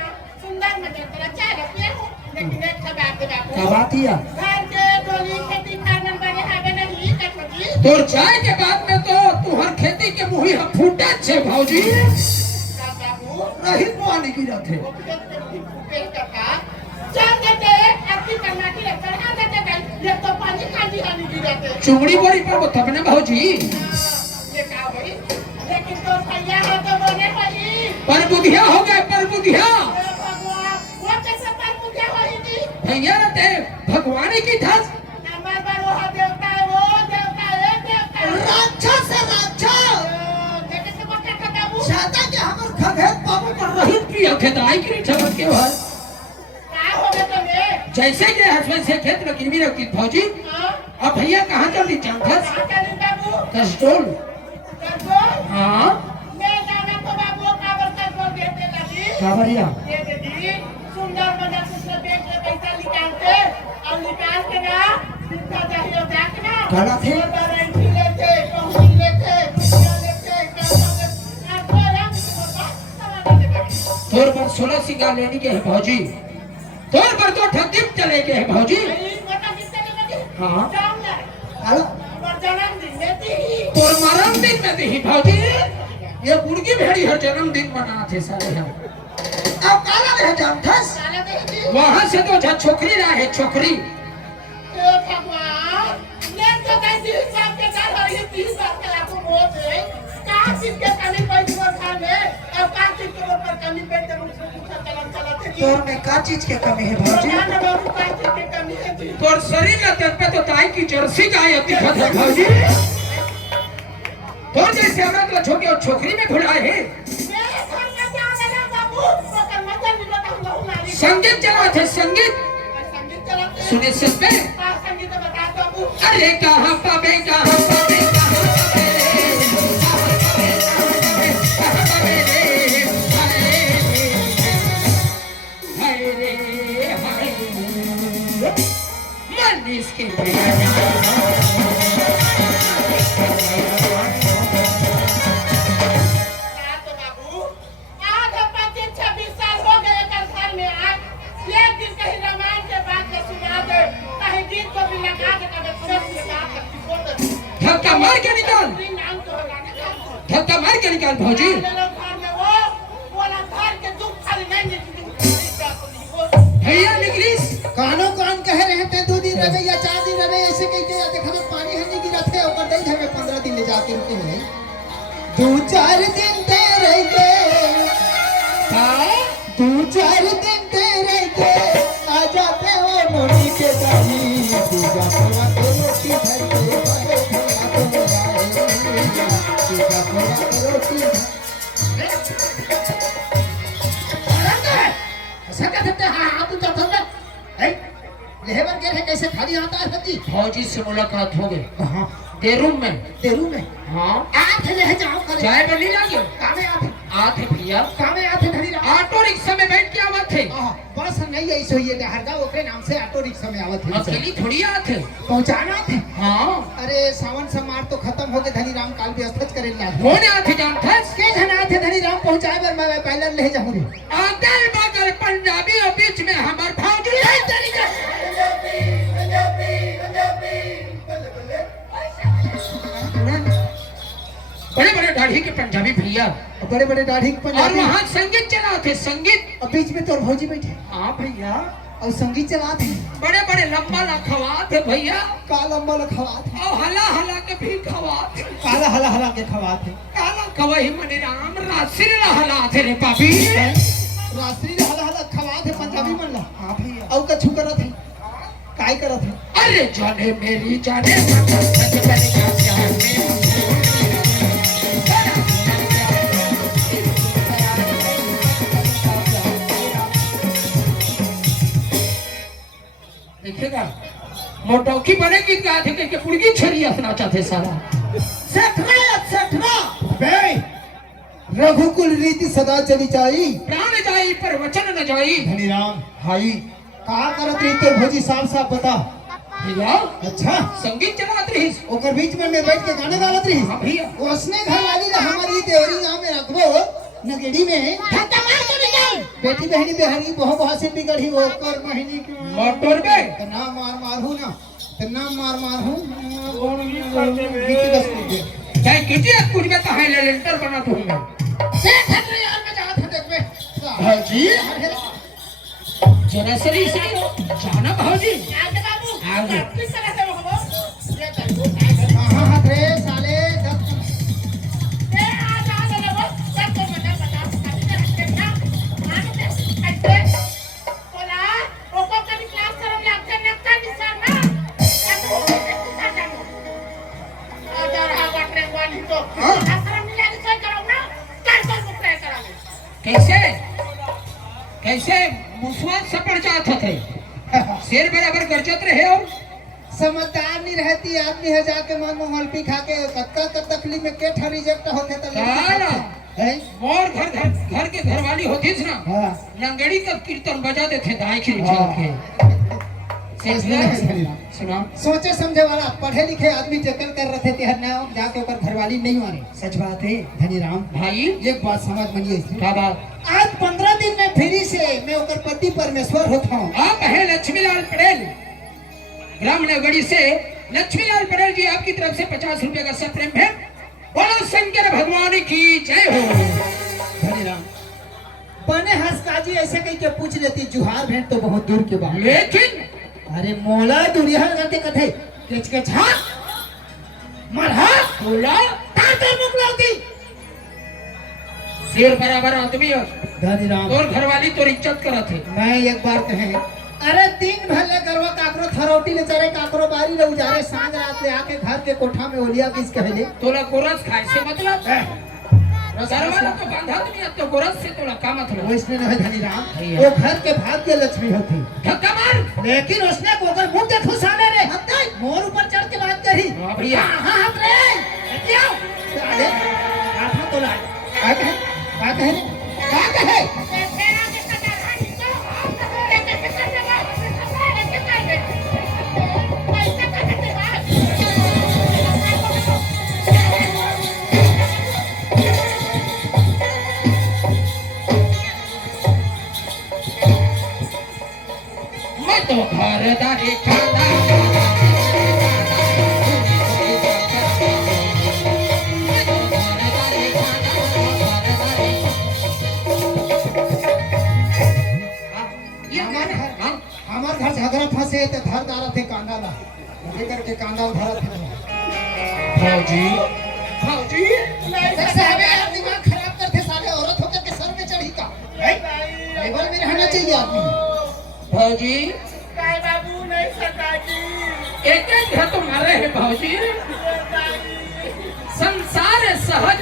सुंदर मजे तेरा चाय रखते हूँ, लेकिन एक सब बात है बाबू। का बात हिया घर के डोली खेती खानन बने हावे नहीं कटोजी। तोर चाय के बाद में तो तू हर खेती के मुही हम फूटा छे भौजी का बाबू, रही पानी गिरा थे वो पेड़ का चल देते आपकी कर्नाटी ले चढ़ा देते गई, ये तो पानी खाली हानि गिराते। चुंगड़ी बोरी पर वो तब ने भौजी ये का भाई, लेकिन तो भैया है तो बोले भाई। पर बुधिया हो गए पर बुधिया हे भगवान, वो कैसे पर मुझे वही दी? भैया रहते भगवान की धस नंबर पर वो देवता है, वो देवता है, देवता है। राक्षस है राक्षस देखे से बच्चा का बाबू। चाहता कि हमर खगेत बाबू पर रही पिया खेदाई की ठगत के भाई का हो गया तुम्हें? जैसे के हस्बैंड से खेत में गिरवी रखी भौजी हाँ? अब भैया कहाँ चल दी चांखस कहाँ चली बाबू? कस्टोल कंट्रोल? हाँ मैं जाना तो बाबू कागज कंट्रोल देते लगी। का भैया दे दीदी, सुंदर मजा से बैंक में पैसा निकालते और निकाल के ना जितना चाहिए जाके ना कहना थे? गारंटी लेते, कंपनी लेते, रुपया लेते, पैसा लेते, आपको आराम से सामान देते। तोर पर 16 सिंगार लेने के है भौजी तोर पर तो ठगिप चले के है भौजी यही मोटा कितने लगी? हाँ। जाऊँ ना, हेलो और जन्मदिन में दी। तोर मरण दिन में दी भौजी ये मुर्गी भेड़ी हर जन्मदिन मनाते सारे हम अब काला है जानथस साला दे दी। वहां से तो जा छोकरी रहा है छोकरी हे भगवान, ले तो गई दी साहब के घर और ये 30 साल के लाखों मोह से कहाँ चीज के कमी पैसे और खाने और कहाँ चीज के ऊपर कमी पैसे मुझसे पूछा चलन चलाते जी। तोर में का चीज के कमी है भौजी भगवान ने बहुत कहाँ चीज के कमी है जी। तोर शरीर में तेज पे तो ताई की जर्सी गाय दिखत है भौजी तोर जैसे औरत ला छोके और छोकरी में घुलाए है मेरे घर में क्या लगा बाबू? वो कर मजा नहीं लगा हम लोग नारी। संगीत चला थे संगीत संगीत चलाते हैं। सुने सकते हाँ, संगीत बता दो बाबू। अरे कहाँ पावे कहाँ पावे कहाँ पावे रे कहाँ पावे रे हाय रे हाय रे मन इसके क्या तो बाबू? आज 25-26 साल हो गए कर घर में आज। एक दिन कहीं रामायण के बात में सुना दे, कहीं गीत को भी लगा दे, कभी तुरंत लगा सकती बोल दे। धक्का मार के निकाल नाम तो होगा ना क्या? धक्का मार के निकाल भौजी ले लो घर में वो, बोला घर के दुख खाली नहीं निकली, क्या तो नहीं बोल। भैया निकलिस कानो कान कहे रहते 2 दिन रहे या 4 दिन रहे ऐसे कह के देखा में पानी हनी गिरा थे ऊपर दई थे 15 दिन ले जाके रुके हैं 2-4 दिन ते रह गए हाँ 2-4 दिन ते रह गए आ जाते हो मोनी के दाही दूजा पूरा के रोटी रोटी ऐसा क्या करते हैं? हाँ तू चल चल लेबर के है कैसे खाली आता है सच्ची फौजी से मुलाकात हो गई हाँ देरूम में। तेरू में हाँ आते ले जाओ करे चाय बनी लागे कामे आते आते भैया कामे आते धनी राम ऑटो रिक्शा में बैठ के आवत थे। बस नहीं ऐसे ही है हरदा ओकरे नाम से ऑटो रिक्शा में आवत है अकेली थोड़ी आते। पहुंचाना थे हाँ अरे सावन समार तो खत्म हो गए धनी राम काल व्यवस्था करे ला कौन आते जानते के जना थे धनी राम पहुंचाए बर मैं पहले ले जाऊं रे अगल बगल पंजाबी और बीच में हमार फौजी है तरीका। बड़े बड़े दाढ़ी के पंजाबी भैया बड़े बड़े दाढ़ी के और पंजाबी वहाँ संगीत चलाते संगीत। और बीच में तोर भौजी बैठे हाँ भैया और संगीत चलाते बड़े बड़े लंबा लखवाते भैया का लंबा खवाते और हला हला के भी खवाते। काला हला हला के खवाते काला कवही मने राम रासिर हलाते रे पापी। रात्रि हला हला खवाते पंजाबी मन ला हां भैया और कछु करत है काय करत है अरे जाने मेरी जाने सच बन गया प्यार में। देखेगा मोटौकी बनेगी क्या थे कि पुड़गी छेरी अपना चाहते सारा सेठना बे रघुकुल रीति सदा चली जाई प्राण जाई पर वचन न जाई। धनी राम हाई का करत रही तो भौजी साफ साफ बता भैया अच्छा संगीत चलात रही। ओकर बीच में मैं बैठ के गाने गावत रही हाँ भैया उसने घर वाली ने हमारी देवरी गांव में रखबो नगेड़ी में धक्का मार के निकल बेटी बहनी बेहनी बहुत से बिगड़ी ओकर महीनी के मोटर में त ना मार हूं ना त ना मार हूं बीती बस कूद गया चाहे किसी कुछ में कहा ले लेंटर बना दूंगा। से धन यार में जात है देखबे भाजी जनसरी से जाना भाजी आगे बाबू आगे। किस तरह से हो ये देखो कहां हाथ रे साले ए आ जा ले वो सब तो बता अच्छे बोला ओको कभी क्लास करम लागते नक्का निशान ना आ जा रहा बाटरे वाली तो आश्रम में जाके सही करो ना कर कर मुकरे करा ले कैसे कैसे मुसवाद सपड़ जाते थे शेर बराबर गरजत रहे और समझदार नहीं रहती आदमी है जाके मन मोहल पी खा के कत्ता का तकलीफ में के ठा रिजेक्ट होते त साला है और घर के घरवाली होती थी ना हां लंगड़ी का कीर्तन बजाते थे दाई खिल के सुना सोचे समझे वाला पढ़े लिखे आदमी जकर कर रहे थे हर नाम जाके ऊपर घरवाली नहीं मारे सच बात है धनी राम भाई एक बात समझ मनिए क्या बात आज 15 दिन में फ्री से मैं ओकर पति परमेश्वर होता हूँ आप है लक्ष्मीलाल पटेल ग्राम नगरी से। लक्ष्मीलाल पटेल जी आपकी तरफ से 50 रुपए का सप्रेम है। बोलो शंकर भगवान की जय हो। धनी राम बने हंसकाजी ऐसे कहीं के पूछ लेती जुहार भेंट तो बहुत दूर के बात लेकिन अरे मोला दुनिया करते कथे किच के छा मरहा बोला ताते मुकलाती शेर बराबर आदमी हो धनी राम और घरवाली तो इज्जत करा थे। मैं एक बार कहे अरे दिन भर ले करवा काकरो थरोटी ले चरे काकरो बारी ले उजारे सांझ रात ले आके घर के कोठा में ओलिया किस कहले तोला गोरस खाए से मतलब घरवाला तो बांधा नहीं है तो गोरस से तोला का मतलब। वो इसमें नहीं धनी राम वो घर के भाग्य लक्ष्मी होती धक्का मार लेकिन उसने कोकर मुंह देखो साले रे हत्ते मोर ऊपर चढ़ के बात करी हाँ भैया हां हाथ रे क्या साले आठा तो लाए का कहे का कहे मैं तो घरदारी खाना हमार घर झगड़ा फंसे तो घर दारा थे कांदा ला लेकर के कांदा उधारा थे फौजी फौजी साले यार दिमाग खराब करते साले औरत होकर के सर में चढ़ी का लेवल में रहना चाहिए आदमी फौजी काय बाबू नहीं सरदारजी एक घर तो मारे हैं फौजी संसार सहज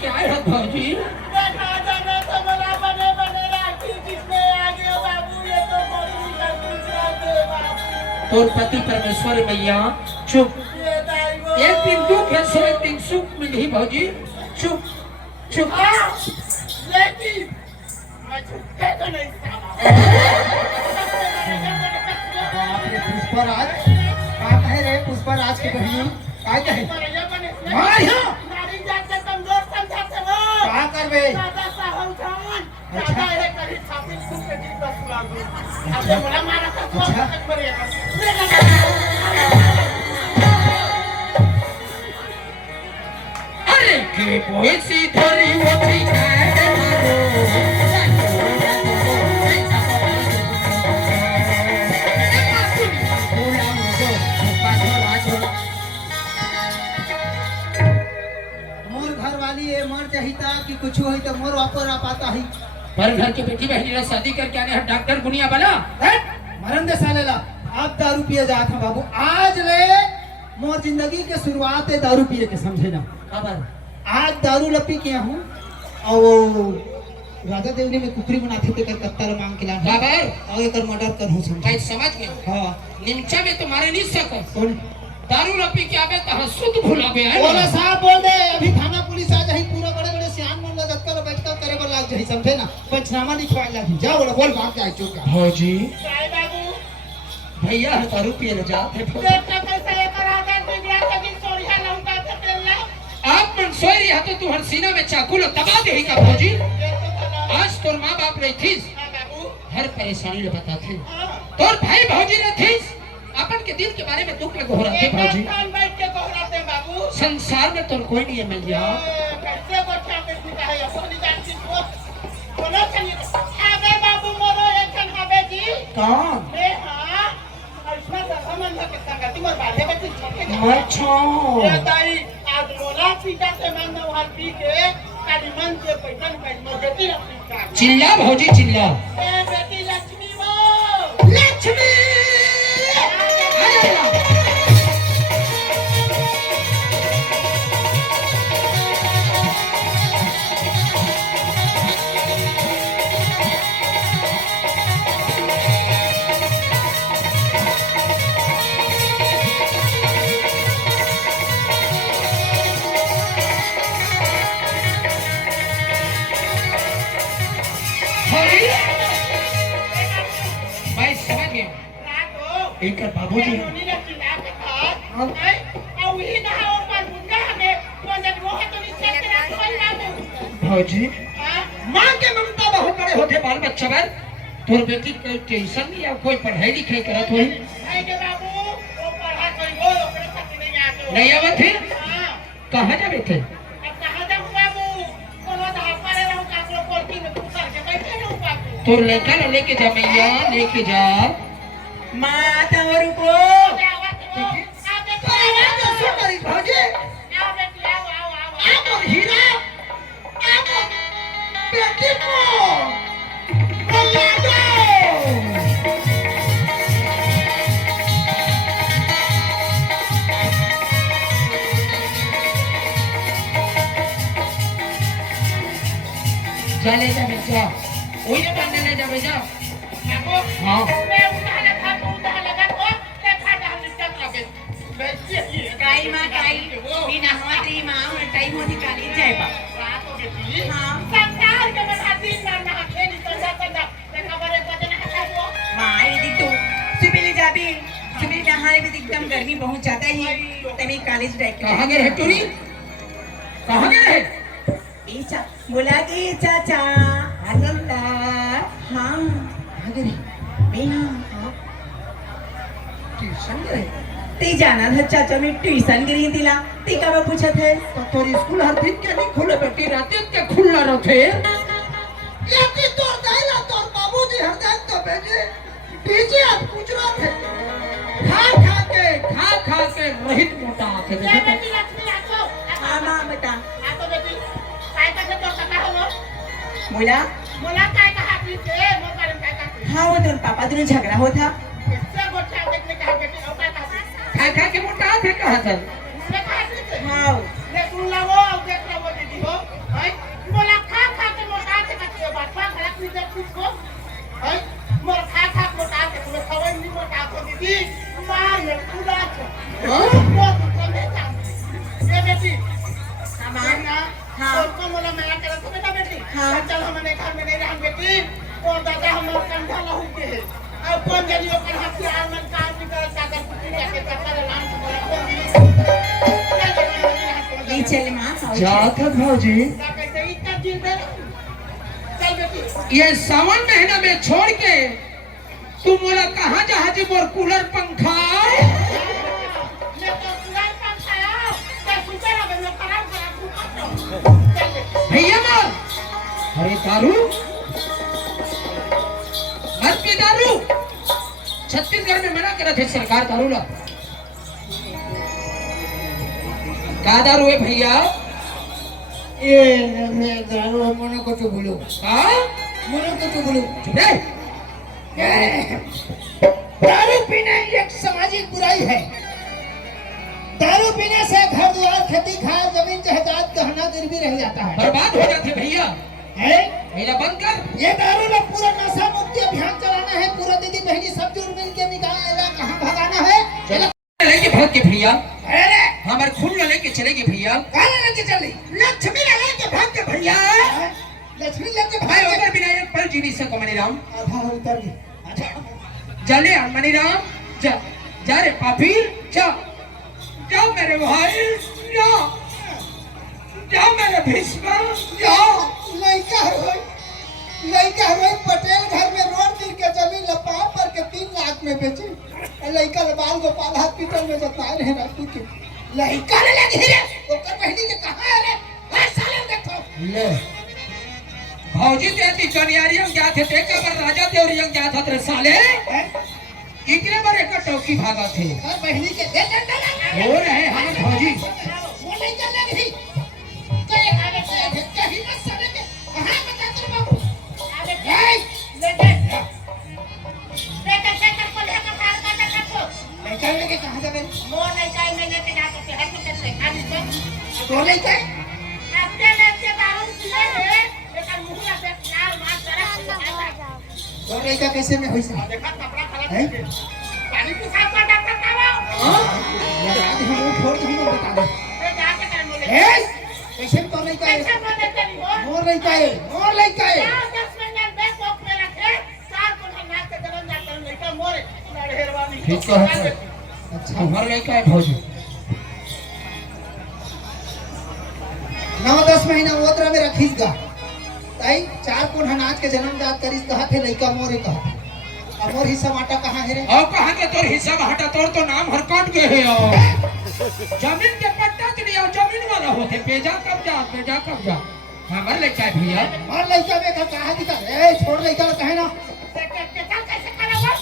के आए हैं भौजी। देखा जाने तो बड़ा बने बने राखी किसने आगे बाबू, ये तो मोदी का दूसरा दे बाबू। और पति परमेश्वर मैया चुप। ये दाई वो एक दिन दुख है सो एक दिन सुख मिली भौजी। चुप चुप। लेकिन मैं छुट्टे तो नहीं बाप रे पुष्पराज, का कहे रे पुष्पराज के बहिनी, का कहे? मार यहाँ। नारी जात से कमजोर समझाते हो। का करबे? दादा साहब खान अच्छा। दादा है कहीं छाती फूट के जीव का सुला दो। अब ये बड़ा मारा का तो अच्छा। तक मरेगा। अरे के कोई सी थोड़ी वो थी कैसे मोर घर वाली है मर चाहिता कि कुछ होई तो मोर वापर आ पाता ही। पर घर की बेटी बहनी ने शादी करके आने हैं डॉक्टर गुनिया वाला। मरन दे सालेला, आप दारू पिए जात हैं बाबू। आज ले मोर जिंदगी के शुरुआत है दारू पिए के, समझे ना? खबर आज दारू लपी किया हूँ और वो राजा देवनी में कुकरी बनाते थे कलकत्ता रे मांग के ला खबर और एक मर्डर कर हूँ, समझे? भाई समझ गए। हाँ निमचा में तुम्हारे नहीं सको कौन? दारू न पी के आवे तो शुद्ध भुला गया है बोले साहब बोल दे, अभी थाना पुलिस आ जाही, पूरा बड़े बड़े सियान मन लगत कर बैठ कर करे बर लाग जाही, समझे ना? पंचनामा लिखवाए लागी। जा बोला बोल भाग जाए चुप। भौजी साई बाबू भैया है दारू पिए ले जाते हैं। देखा कैसे ये कराता बिगड़ा के दिन सोरिया लौटा के तेला। आप मन सोई रही है तो तुम्हारे सीना में चाकू लो दबा देही का भौजी। ये तो कला आज तोर माँ बाप रही थी हां बाबू। हर परेशानी ले बताते हां तोर भाई भौजी ने थी अपन के दिल के बारे में दुख लग हो रहा थे भौजी। खान बैठ के कोहराते बाबू। संसार में तोर कोई नहीं है मैया। कैसे बच्चा के सीधा है अपनी जानती को बोलो चलिए आगे बाबू मोरो एक खन हबे जी। कौन? ए हां ऐसा दफा मन के संगति मोर बाले बच्ची छोटे अच्छा ये दाई आज मोला पीटा से मन नौहर पी के काली मन के पैसा निकाल मोर बेटी रखी का। चिल्ला भौजी चिल्ला। ए बेटी लक्ष्मी वो लक्ष्मी भाई समझ गए रात हो एक बाबूजी नोनी ने चिल्ला के कहा है और वही ना हो पर मुंगा हमें तो जब वो है तो नीचे के रात हो जाओ। भौजी हां माँ के ममता बहुत बड़े होते बाल बच्चा पर तोर बेटी कोई टेंशन नहीं या कोई पढ़ाई लिखाई करत होई भाई के बाबू वो पढ़ा कोई वो ओकरे खातिर नहीं आते। नहीं आवत है हां कहाँ जावे थे अब कहां जाऊं बाबू कोनो धा पर रहूं काकरो कोठी में उतर के बैठे रहूं बाबू। तोर लड़का न लेके जा मैया लेके जा माता और को भौजी हीरा बेटी को ले जाओ। जा ले जा बेटा वही ना करने ले जा बेटा। हाँ काई माँ काई बिना हमारी माँ और टाइम होती काली जाए बा माँ ये दिख तो सुबह जाबी सुबह नहाने में एकदम गर्मी बहुत ज्यादा ही तभी कॉलेज डायरेक्ट कहाँ गए है टूरी कहाँ गए है ईचा बोला कि चाचा अल्लाह हाँ अरे बिना ट्यूशन गए ते जाना था चाचा मैं ट्यूशन गई दिला ते का मैं पूछा थे तो तोरी स्कूल हर दिन क्या नहीं खुले बेटी रात के खुला रहते याती तोर दाइला तोर बाबूजी हर दिन तो भेजे डीजे आप पूछ रहा थे खा के रहित मोटा आते हाँ माँ बता बोला हाँ वो दोनों पापा दोनों झगड़ा हो था खा के मोटा आते कहाँ था हाँ माया करत हो बेटा बेटी हाँ। चल हमने घर में नहीं रहन बेटी और दादा हमर कंधा लहू के है अब कौन जानी ओकर हथियार में काम निकल सागर कुटी के पता लान बोला कौन नहीं चले माँ जात है भौजी कैसे इतना दिन दे चल बेटी ये सावन महीना में छोड़ के तू मोला कहाँ जहाजी मोर कूलर पंखा मैं तो पुरान काम खाया क्या सुते रहे मैं खराब खराब चल बेटी भैया मोर अरे दारू मत पी दारू छत्तीसगढ़ में मना करत है सरकार दारू ला का दारू है भैया ये मैं दारू मनो को तो बोलो हाँ मनो को तो बोलो चुप रे दारू पीना एक सामाजिक बुराई है। दारू पीने से घर द्वार खेती खार जमीन जायदाद गहना गिरवी रह जाता है बर्बाद हो जाते भैया है? मेरा बंद कर ये दारू में पूरा नशा मुक्ति अभियान चलाना है। पूरा दीदी बहनी सब जुड़ मिल के निकालना कहाँ भगाना है। चलो लेके भाग के भैया अरे हमारे खून लेके चलेगी भैया कहाँ लेके चली लक्ष्मी लेके भाग के भैया लक्ष्मी लेके भाई भाई उधर बिना एक पल जी नहीं सको मनीराम आधा उतर गई चले मनीराम जा जा रे पापी जा जाओ मेरे भाई जाओ जाओ मेरे भीष्म जाओ लड़का रोई पटेल घर में रोड गिर के जमीन लपाट पर के 3 लाख में बेची। लड़का बाल गोपाल हॉस्पिटल में जताए रहे राती के लड़का ले लगी रे ओकर बहनी के कहां है रे हर साल देखो ले भौजी तेरी कन्यारियम क्या थे देखा पर राजा देवरियम क्या था तेरे साले इतने बड़े का टोकी भागा थे हर बहनी के दे डंडा लगा हो रहे हम भौजी वो नहीं चल रही कहे आगे से कहीं मत सने के कहां बता कर बाबू अरे ए ले दे बेटा बेटा को लेकर कार का टक्कर लड़का लेके कहां जावे मोर नहीं काई में लेके जाते थे हकीकत से खाली से तो लड़का अपने लेके दारू पीए है लेकिन मुंह से लाल मार तरह तो लड़का कैसे में होई से देखा कपड़ा खराब है पानी पिसाब का डॉक्टर कराओ लगा दे हम छोड़ दे हम बता दे ये जाके कर बोले ए कैसे तो लड़का है कैसे बोले तेरी हो मोर लड़का है मोर लड़का है 10 मिनट में कोक में रखे 4 को नाक के दबन जाता है लड़का मोरे लड़हेरवानी ठीक है अच्छा हमारा लड़का है भौजी 9-10 महीना ओतरा में रखीस गा ताई 4 कोन अनाज के जन्म जात करिस कहा थे लड़का मोरे कहा अब मोर हिस्सा माटा कहाँ है रे और कहा के तोर हिस्सा हटा तोर तो नाम हर काट गए है और जमीन के पट्टा के लिए जमीन वाला होते पेजा कब्जा हमारे लड़का है भैया और लड़का में कहा दिखा ए छोड़ लड़का कहे ना कैसे करा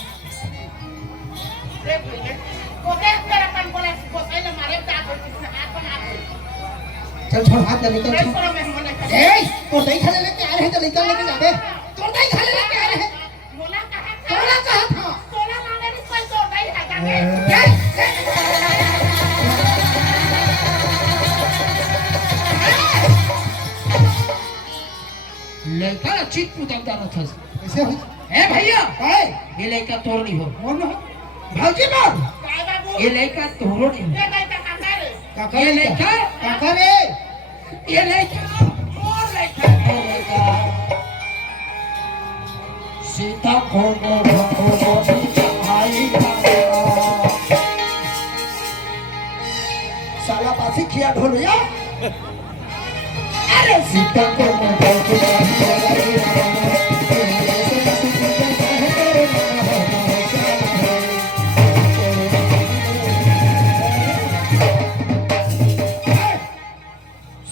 देख ले वो देख मेरा पन बोला को पहले मारे दांत किसने हाथ बना दे चल छोड़ हाथ ले निकल छोड़ मैं मन ए तो दही खाने लेके आ रहे हैं तो लड़का लेके जाबे तो दही खाने लेके आ रहे हैं बोला कहा तोला कहा था तोला माने नहीं कोई तो नहीं है लड़का चित पुतकता रहता कैसे हुई है भैया काय ये लड़का तोर नहीं हो मोर न भौजी मोर काय बाबू ये लड़का तोरो नहीं हो ये नहीं तो काका रे काका ये रे लड़का काका रे ये लड़का और लड़का सीता को चढ़ाई साला पासी खिया ढोलिया अरे सीता को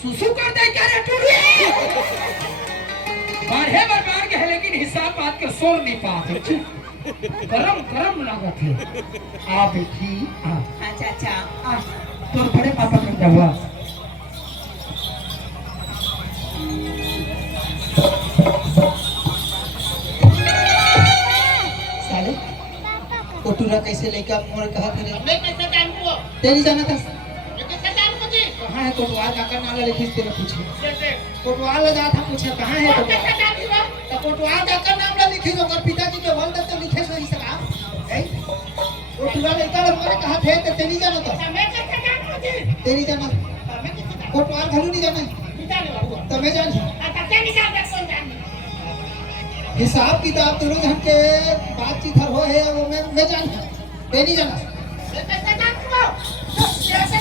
सुसु कर दे क्या रे टूरी बारहे बार मार के है लेकिन हिसाब बात के सोर नहीं पाते गरम लागत है आ बेटी आ अच्छा आ तोर बड़े पापा के दवा साले कोटूरा कैसे लेके मोर कहा थे मैं कैसे जानू तेरी जाना था मैं कैसे जानू जी कहाँ है कोटवाल काका नाला लिखी तेरे पूछे जैसे कोटवाल जा था पूछे कहाँ है मैं कोटवाल कैसे जानू तो कोटवाल काका नाम ला लिखी ओकर पिताजी के वंद तो लिखे सही सका है कोटूरा लेकर मोर कहा थे तो तेरी जाना था मैं कैसे जानू जी तेरी जाना मैं कैसे जानू कोटवाल घलू नहीं जाना पिता ने बाबू तो मैं जान अच्छा क्या निकाल दे कौन जाने हिसाब किताब दोनों जन के बातचीत हर हो है वो मैं जान ते नहीं जाना कैसे जान तू कैसे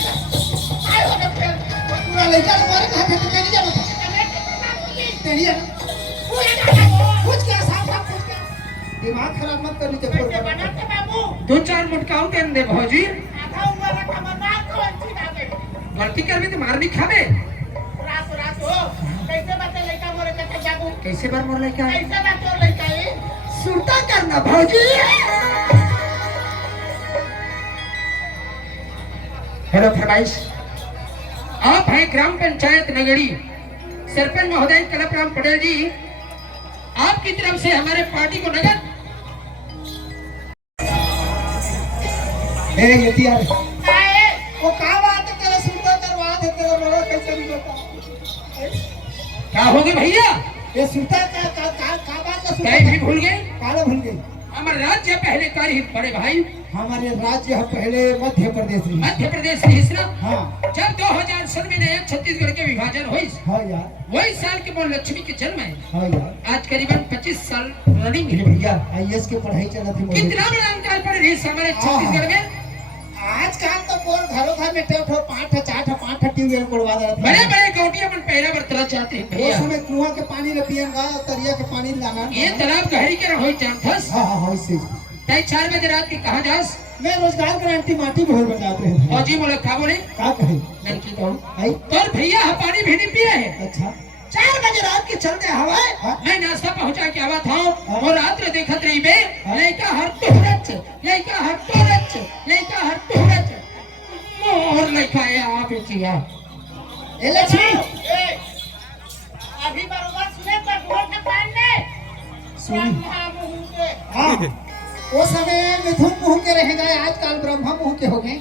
आए हो जब पूरा लड़का मारे कहा थे मैं नहीं जाना ते नहीं जाना पूरा जाना कुछ क्या साफ साफ कुछ क्या दिमाग खराब मत कर लीजिए कैसे बनाते बाबू 2-4 मुटकाओं के दे भौजी आधा उम्र का मरना तो अच्छी बात है गलती कर भी तो मार नहीं खावे रात हो कैसे बातें लड़का मोरे कथे बाबू कैसे बार मोर लड़का कैसे बात हो लड़का है सुरता करना भौजी हेलो फरमाइश आप हैं ग्राम पंचायत नगरी सरपंच महोदय कलपराम पटेल जी आपकी तरफ से हमारे पार्टी को नगद ए यति यार आए वो का बात है तेरा सुनता करवा दे तेरा बड़ा कैसे नहीं बता क्या हो गया भैया ये सुनता का बात का क्या भी भूल गए काला भूल गई हमारे राज्य पहले कार्य बड़े भाई हमारे राज्य पहले मध्य प्रदेश रही मध्य प्रदेश रही ना हाँ जब 2000 में नया छत्तीसगढ़ के विभाजन हुई हाँ यार वही साल के मोर लक्ष्मी के जन्म है हाँ यार आज करीबन 25 साल रनिंग है भैया आईएएस की पढ़ाई चला थी मुझे कितना बड़ा अंतर पड़ रही है हमारे छत्तीसगढ़ में आजकल तो बोल घरों घर में टेप हो 5 4 5 ट्यूबवेल कोड़वा दे बड़े बड़े गोटियां अपन पहला बरतना चाहते हैं वो भैया समय कुआं के पानी न पियेगा तरिया के पानी लाना ये तालाब गहरी के रहोई जानथस हाँ हाँ हाँ इससे तय 4 बजे रात के कहा जास मैं रोजगार गारंटी माटी भोर बजाते हैं फौजी बोले का बोले का कहे मैं की कहूं आई तोर भैया हा पानी भी नहीं पिया है अच्छा 4 बजे रात के चलते हवाए हाँ। मैं नाश्ता पहुंचा के आवा था हाँ। और रात रे देखत रही बे हाँ। लइका हर तुहरच लइका हर तुहरच लइका हर तुहरच मोर लइका आ बेटिया ए लक्ष्मी ए, अभी बरोबर सुने तो वोट मारने सुनी ब्रह्मा मुहूर्त के हाँ वो समय मिथुन मुंह के रहेगा आजकल ब्रह्मा मुंह के हो गए ए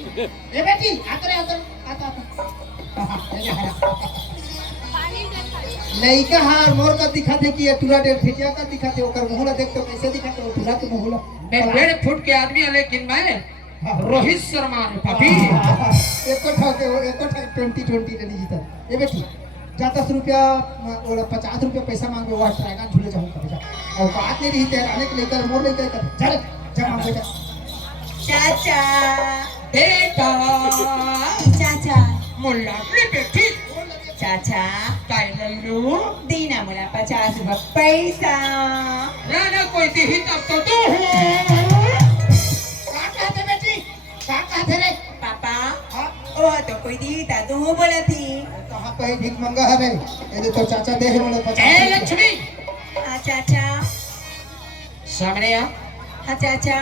बेटी आकर आता लइका हार मोर का दिखा दे कि ये टूरा डेढ़ फिटिया का दिखा दे ओकर मुंह ला देख तो कैसे दिखा दे टूरा के मुंह ला मैं 1.5 फुट के आदमी है लेकिन मैं रोहित शर्मा रे पापी एको ठोके 2020 ले लीजिए ये बेटी जा 10 रुपया और 50 रुपया पैसा मांगे वो ट्रैगन झूले जाऊँ कर जा और बात नहीं रही तेराने के लेकर मोर लेकर चल जा मांग बेटा चाचा बेटा चाचा मुल्ला रे बेटी चाचा काय लल्लू दीना मुला 50 रुपये पैसा राना कोई दी तब तो तू का कहते बेटी का कहते रे पापा हाँ ओ तो कोई दी ता तू बोला थी कहाँ पे भीख मंगा है रे ये तो चाचा दे है बोले 50 ए लक्ष्मी हाँ चाचा सामने आ हाँ चाचा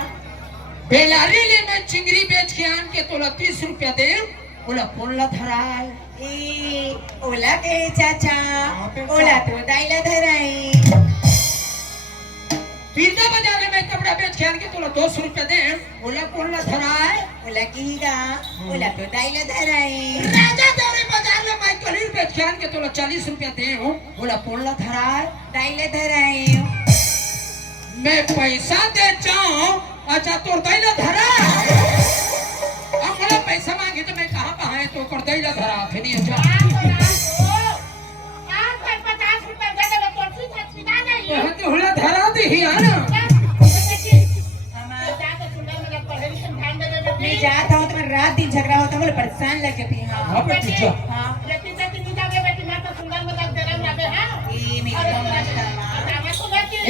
बेलारी ले मैं चिंगरी बेच के आन के तोला 30 रुपया दे बोला कौन ला धराय ए ओला के चाचा ओला तो दाइला धराई पीरना बाजार में कपड़ा बेच के आन के तोला 200 रुपया दे बोला कौन ला धराय ओला कीगा ओला तो दाइला धराई राजा दौरे बाजार में मैं कलीर बेच के आन के तोला 40 रुपया दे बोला कौन ला धराय दाइला धराई मैं पैसा दे जाऊं अच्छा तोर दैला धरा अब बोला पैसा मांगे तो मैं कहाँ है तो कर दैला धरा थे नहीं अच्छा आप 50 रुपए दे दे तो सीधा सीधा नहीं यहाँ तो हुला धरा दे ही आना मैं जाता हूँ तो मैं रात दिन झगड़ा होता हूँ परेशान लग जाती हूँ हाँ बेटी जा हाँ ये मेरी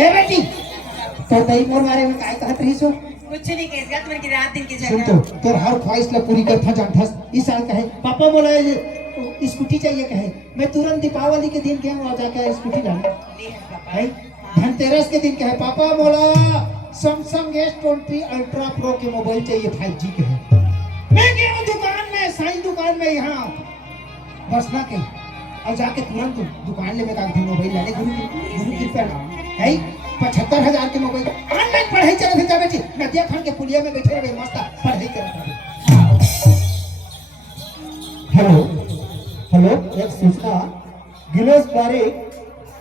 ए बेटी तो दही मोर बारे में काय कहत रही सो कुछ नहीं कहेगा तुम्हारी रात दिन की सुन झगड़ा तो तोर हर ख्वाहिश ला पूरी करथा जानथस इस साल कहे पापा बोला ये स्कूटी चाहिए कहे मैं तुरंत दीपावली के दिन गया वहाँ जाकर स्कूटी लाने है धनतेरस के दिन कहे पापा बोला सैमसंग S20 अल्ट्रा प्रो के मोबाइल चाहिए 5G के है मैं गया दुकान में साइन दुकान में यहाँ बसना के और जाके तुरंत दुकान ले में मोबाइल लाने गुरु कृपया है 75,000 के मोबाइल ऑनलाइन पढ़ाई चल रही बेटी नदिया खान के पुलिया में बैठे रहे मस्त पढ़ाई कर रहे हेलो हेलो एक सूचना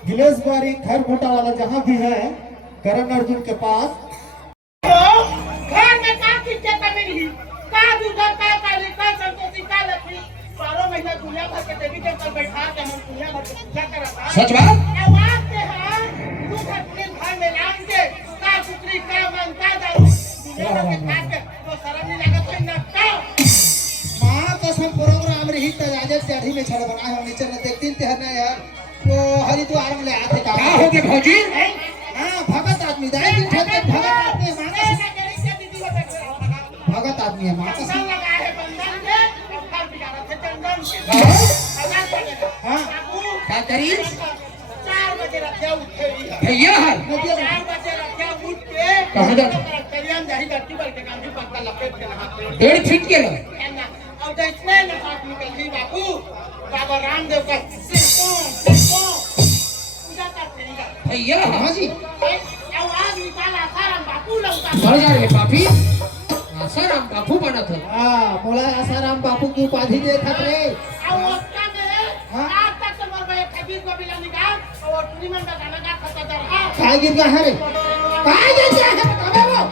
गिलेश बारी खैर घोटा वाला जहाँ भी है करण अर्जुन के पास घर में का किसके कमी नहीं का दूध का काली का संतोषी का लक्ष्मी 12 महीना दुनिया भर के देवी देवता बैठा के हम दुनिया भर के पूजा करता सच बात आवाज के हां तू अपने घर में लान के का पुत्री का बनता दारू दुनिया भर के खा के तो शर्म नहीं लगत है ना का मां कसम प्रोग्राम रही त राजत दाढ़ी में छड़ बनाए हो नीचे न देखतीन ते ना यार वो हरिद्वार में ले आते का क्या हो गया भौजी हां भगत आदमी दाई दिन ठहर के भगत आदमी मां भगत आदमी है मां कसम लगा है बंधन के और घर बिगाड़ा थे चंदन हां क्या करी 4 बजे रखिया उठे भैया हर 4 बजे रखिया उठ के कहां जा कल्याण जाही धरती पर के गांधी पत्ता लपेट के नहाते 1.5 फीट के लो और जिसने न हाथ निकल गई बाबू बाबा रामदेव का सिरकों पूजा करते हैं भैया हां जी आवाज निकाला सारा बापू लौटा मर जा रे पापी आसाराम बापू बना था हां बोला आसाराम बापू की उपाधि दे था रे और उसका में आज तक तो मर गए खबीर को बिला निकाल और ट्रीमेंट का गाना गा खता दर काय गिर गया है रे काय गिर गया है बतावे वो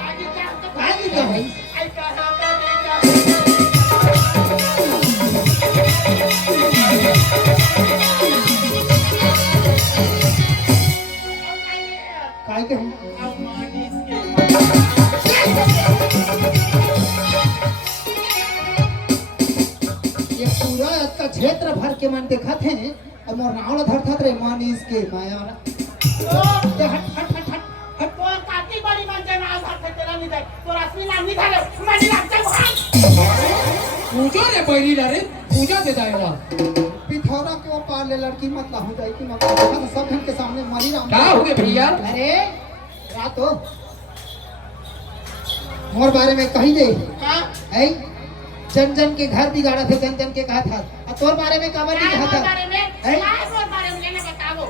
काय गिर गया है आई कहा काय के हम ये पूरा का क्षेत्र भर के मन देखा थे और मोर नावला धरता रे मानीस के माया हट हट हट हट तो काटी बड़ी मंजन आज हाथ तेरा निधर तो रश्मि नाम निधर मनी लगते भाग पूजा रे बैरी रे पूजा दे दाएगा पिथौरा के पार ले लड़की मत हो जाए कि मत देखा सब जन के सामने मारी राम क्या हो गया भैया अरे रात हो मोर बारे में कही दे हां ऐ जन जन के घर बिगाड़ा थे जन जन के कहा था और तोर बारे में काबर नहीं कहा था बारे में क्या बारे में लेना बताओ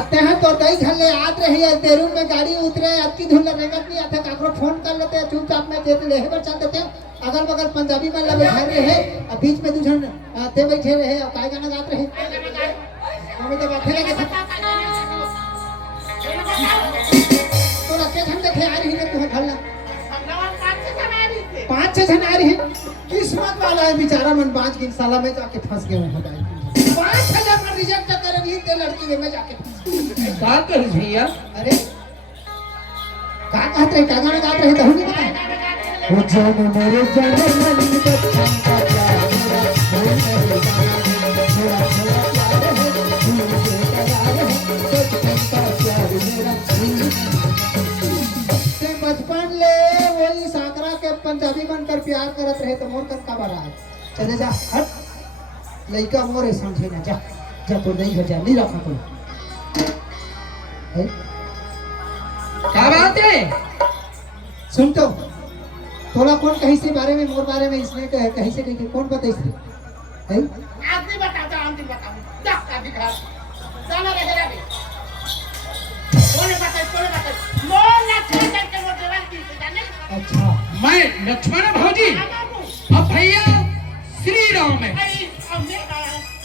अते हैं तो दई घर ले आत रही है तेरू में गाड़ी उतरे अक्की धुल रेगत नहीं आते काकरो फोन कर लेते चुपचाप में देते ले पर चल देते अगल बगल पंजाबी में लगे घर रहे और बीच में दूसर आते बैठे रहे और काय गाना गाते रहे हमें तो बैठे लगे तो रखे घंटे थे आ रही है तू घर ला 5-6 जन आ रही है किस्मत वाला है बेचारा मन 5 दिन साला में जाके फंस गए हैं बताइए 5,000 में रिजेक्ट कर रही ते लड़की में जाके क्या कर भैया अरे का कहते हैं का गाना गाते रहे तो नहीं पता वो जान मेरे जान मन बच्चन का प्यार मेरा छोरा छोरा प्यार है तू बेकरार है बचपन का प्यार मेरा ते बचपन ले वही साकरा के पंजाबी बनकर प्यार करत रहे तो मोर कर का बड़ा है चले जा हट लइका मोरे समझे ना जा जा तो नहीं घर जा नहीं रखा कोई क्या बात है सुन तो थोड़ा कौन कहीं से बारे में मोर बारे में इसने कहीं से कहीं कौन बताई इसने है आज नहीं बताता हम दिन बताऊं जा का दिखा जाना रहेगा भी बोले बता मोर ना छोड़ के वो देवाल की जाने अच्छा मैं लक्ष्मण भौजी अब भैया श्री राम है भाई हमने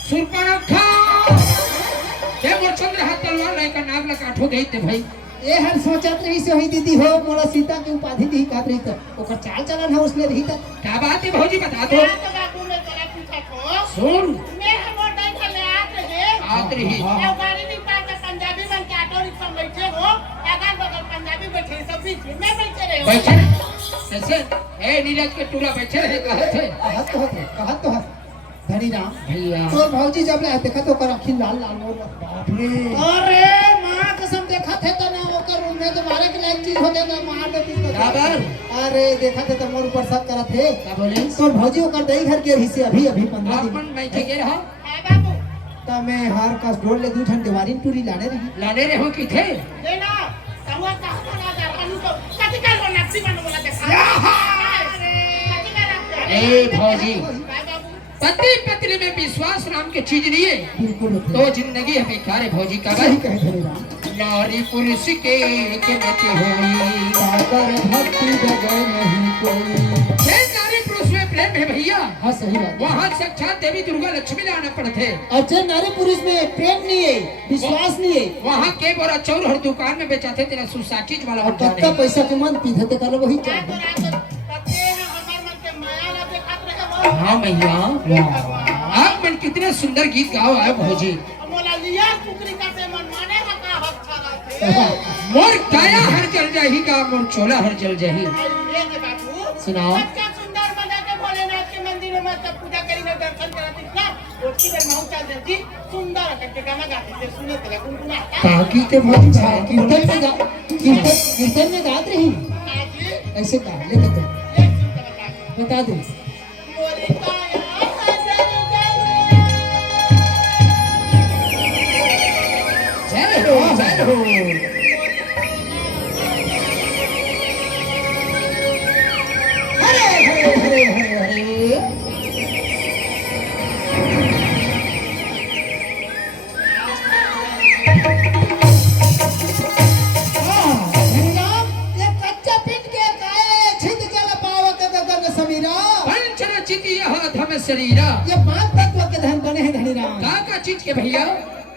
सुर्पणखा ये मोर चंद्र हाथ तलवार लेकर नाग लगा काठो गई थे भाई ये हर सोचत रही से होई दीदी हो मोला सीता की उपाधि दी कहत रही तो ओकर चाल चलन है उसने रही तो क्या बात है भौजी बता दो तो बाबू ने तेरा पूछा को सुन मैं हम और नहीं खले आते हैं आत रही ये गाड़ी नहीं पाते पंजाबी बन के ऑटो रिक्शा में बैठे हो अगल बगल पंजाबी बैठे सब बीच में बैठे रहे हो बैठे ऐसे ए नीरज के टूला बैठे रहे कहे थे कहत तो हस धनी राम भैया तो भौजी जब ले देखा तो कर आखिर लाल लाल मोर बाप रे अरे मां कसम देखा थे तो ना ओकर रूम में तो मारे के लायक चीज होते ना मार देती तो बराबर अरे देखा थे तो मोर ऊपर शक करत थे क्या बोले तो भौजी ओकर दई घर के हिस्से अभी 15 दिन अपन मैं के रहा है बाबू त मैं हार का डोर ले दू ठन दीवारी टूरी लाने रही लाने रहो की थे लेना तहुआ का ना जा कानू को कति का लो नक्सी बन बोला देखा कति का ए भौजी बाबू पति पत्नी में विश्वास नाम की चीज नहीं है बिल्कुल तो जिंदगी है बेकार है भौजी का सही कहे धनी राम नारी पुरुष के मत होई सागर भक्ति जगह नहीं कोई ये नारी पुरुष में प्रेम है भैया हाँ सही बात वहाँ साक्षात देवी दुर्गा लक्ष्मी लाना पड़ते अच्छे नारी पुरुष में प्रेम नहीं है विश्वास नहीं है वहाँ के बोरा चौर हर दुकान में बेचाते तेरा सोसाइटीज वाला और होता कत्ता है पैसा के मन पीधे कर वही रात चाहिए रात कते हैं हमार मन के माया ना देखत रहे वो हाँ भैया भगवान आप मन कितने सुंदर गीत गाओ है भौजी। मोला लिया कुकरी का से मन माने हका हक छाला थे मोर काया हर जल जाही का मोर चोला हर जल जाही। ये के बाबू सुनाओ। अच्छा सुंदर बना के भोलेनाथ के मंदिर में सब पूजा करी ना दर्शन करती ना उसकी देर महू चल देती सुंदर करके गाना गाती थे सुने थे गुनगुनाता काकी के भौजी कीर्तन में गात रही आज ऐसे गा ले तो ये सुनता बता दे। मोरी काया हजर जय हो जय हो। हरे हरे हरे हरे हरे। ये कच्चा पिन के काया छिद जल पावक गगन समीरा। पंचरचित यह धम शरीरा। ये 5 तत्व के धन बने हैं धनी राम। का चीज के भैया?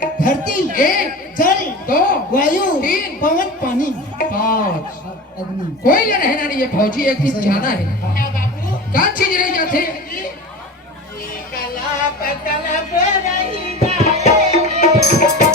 धरती, एक, जल, 2, वायु, 3, पवन, पानी, 5। अग्नि। कोई न रहना नहीं है भौजी, एक दिन जाना है। क्या बाबू का चीज रह जाते? ये कला पकल रही जाए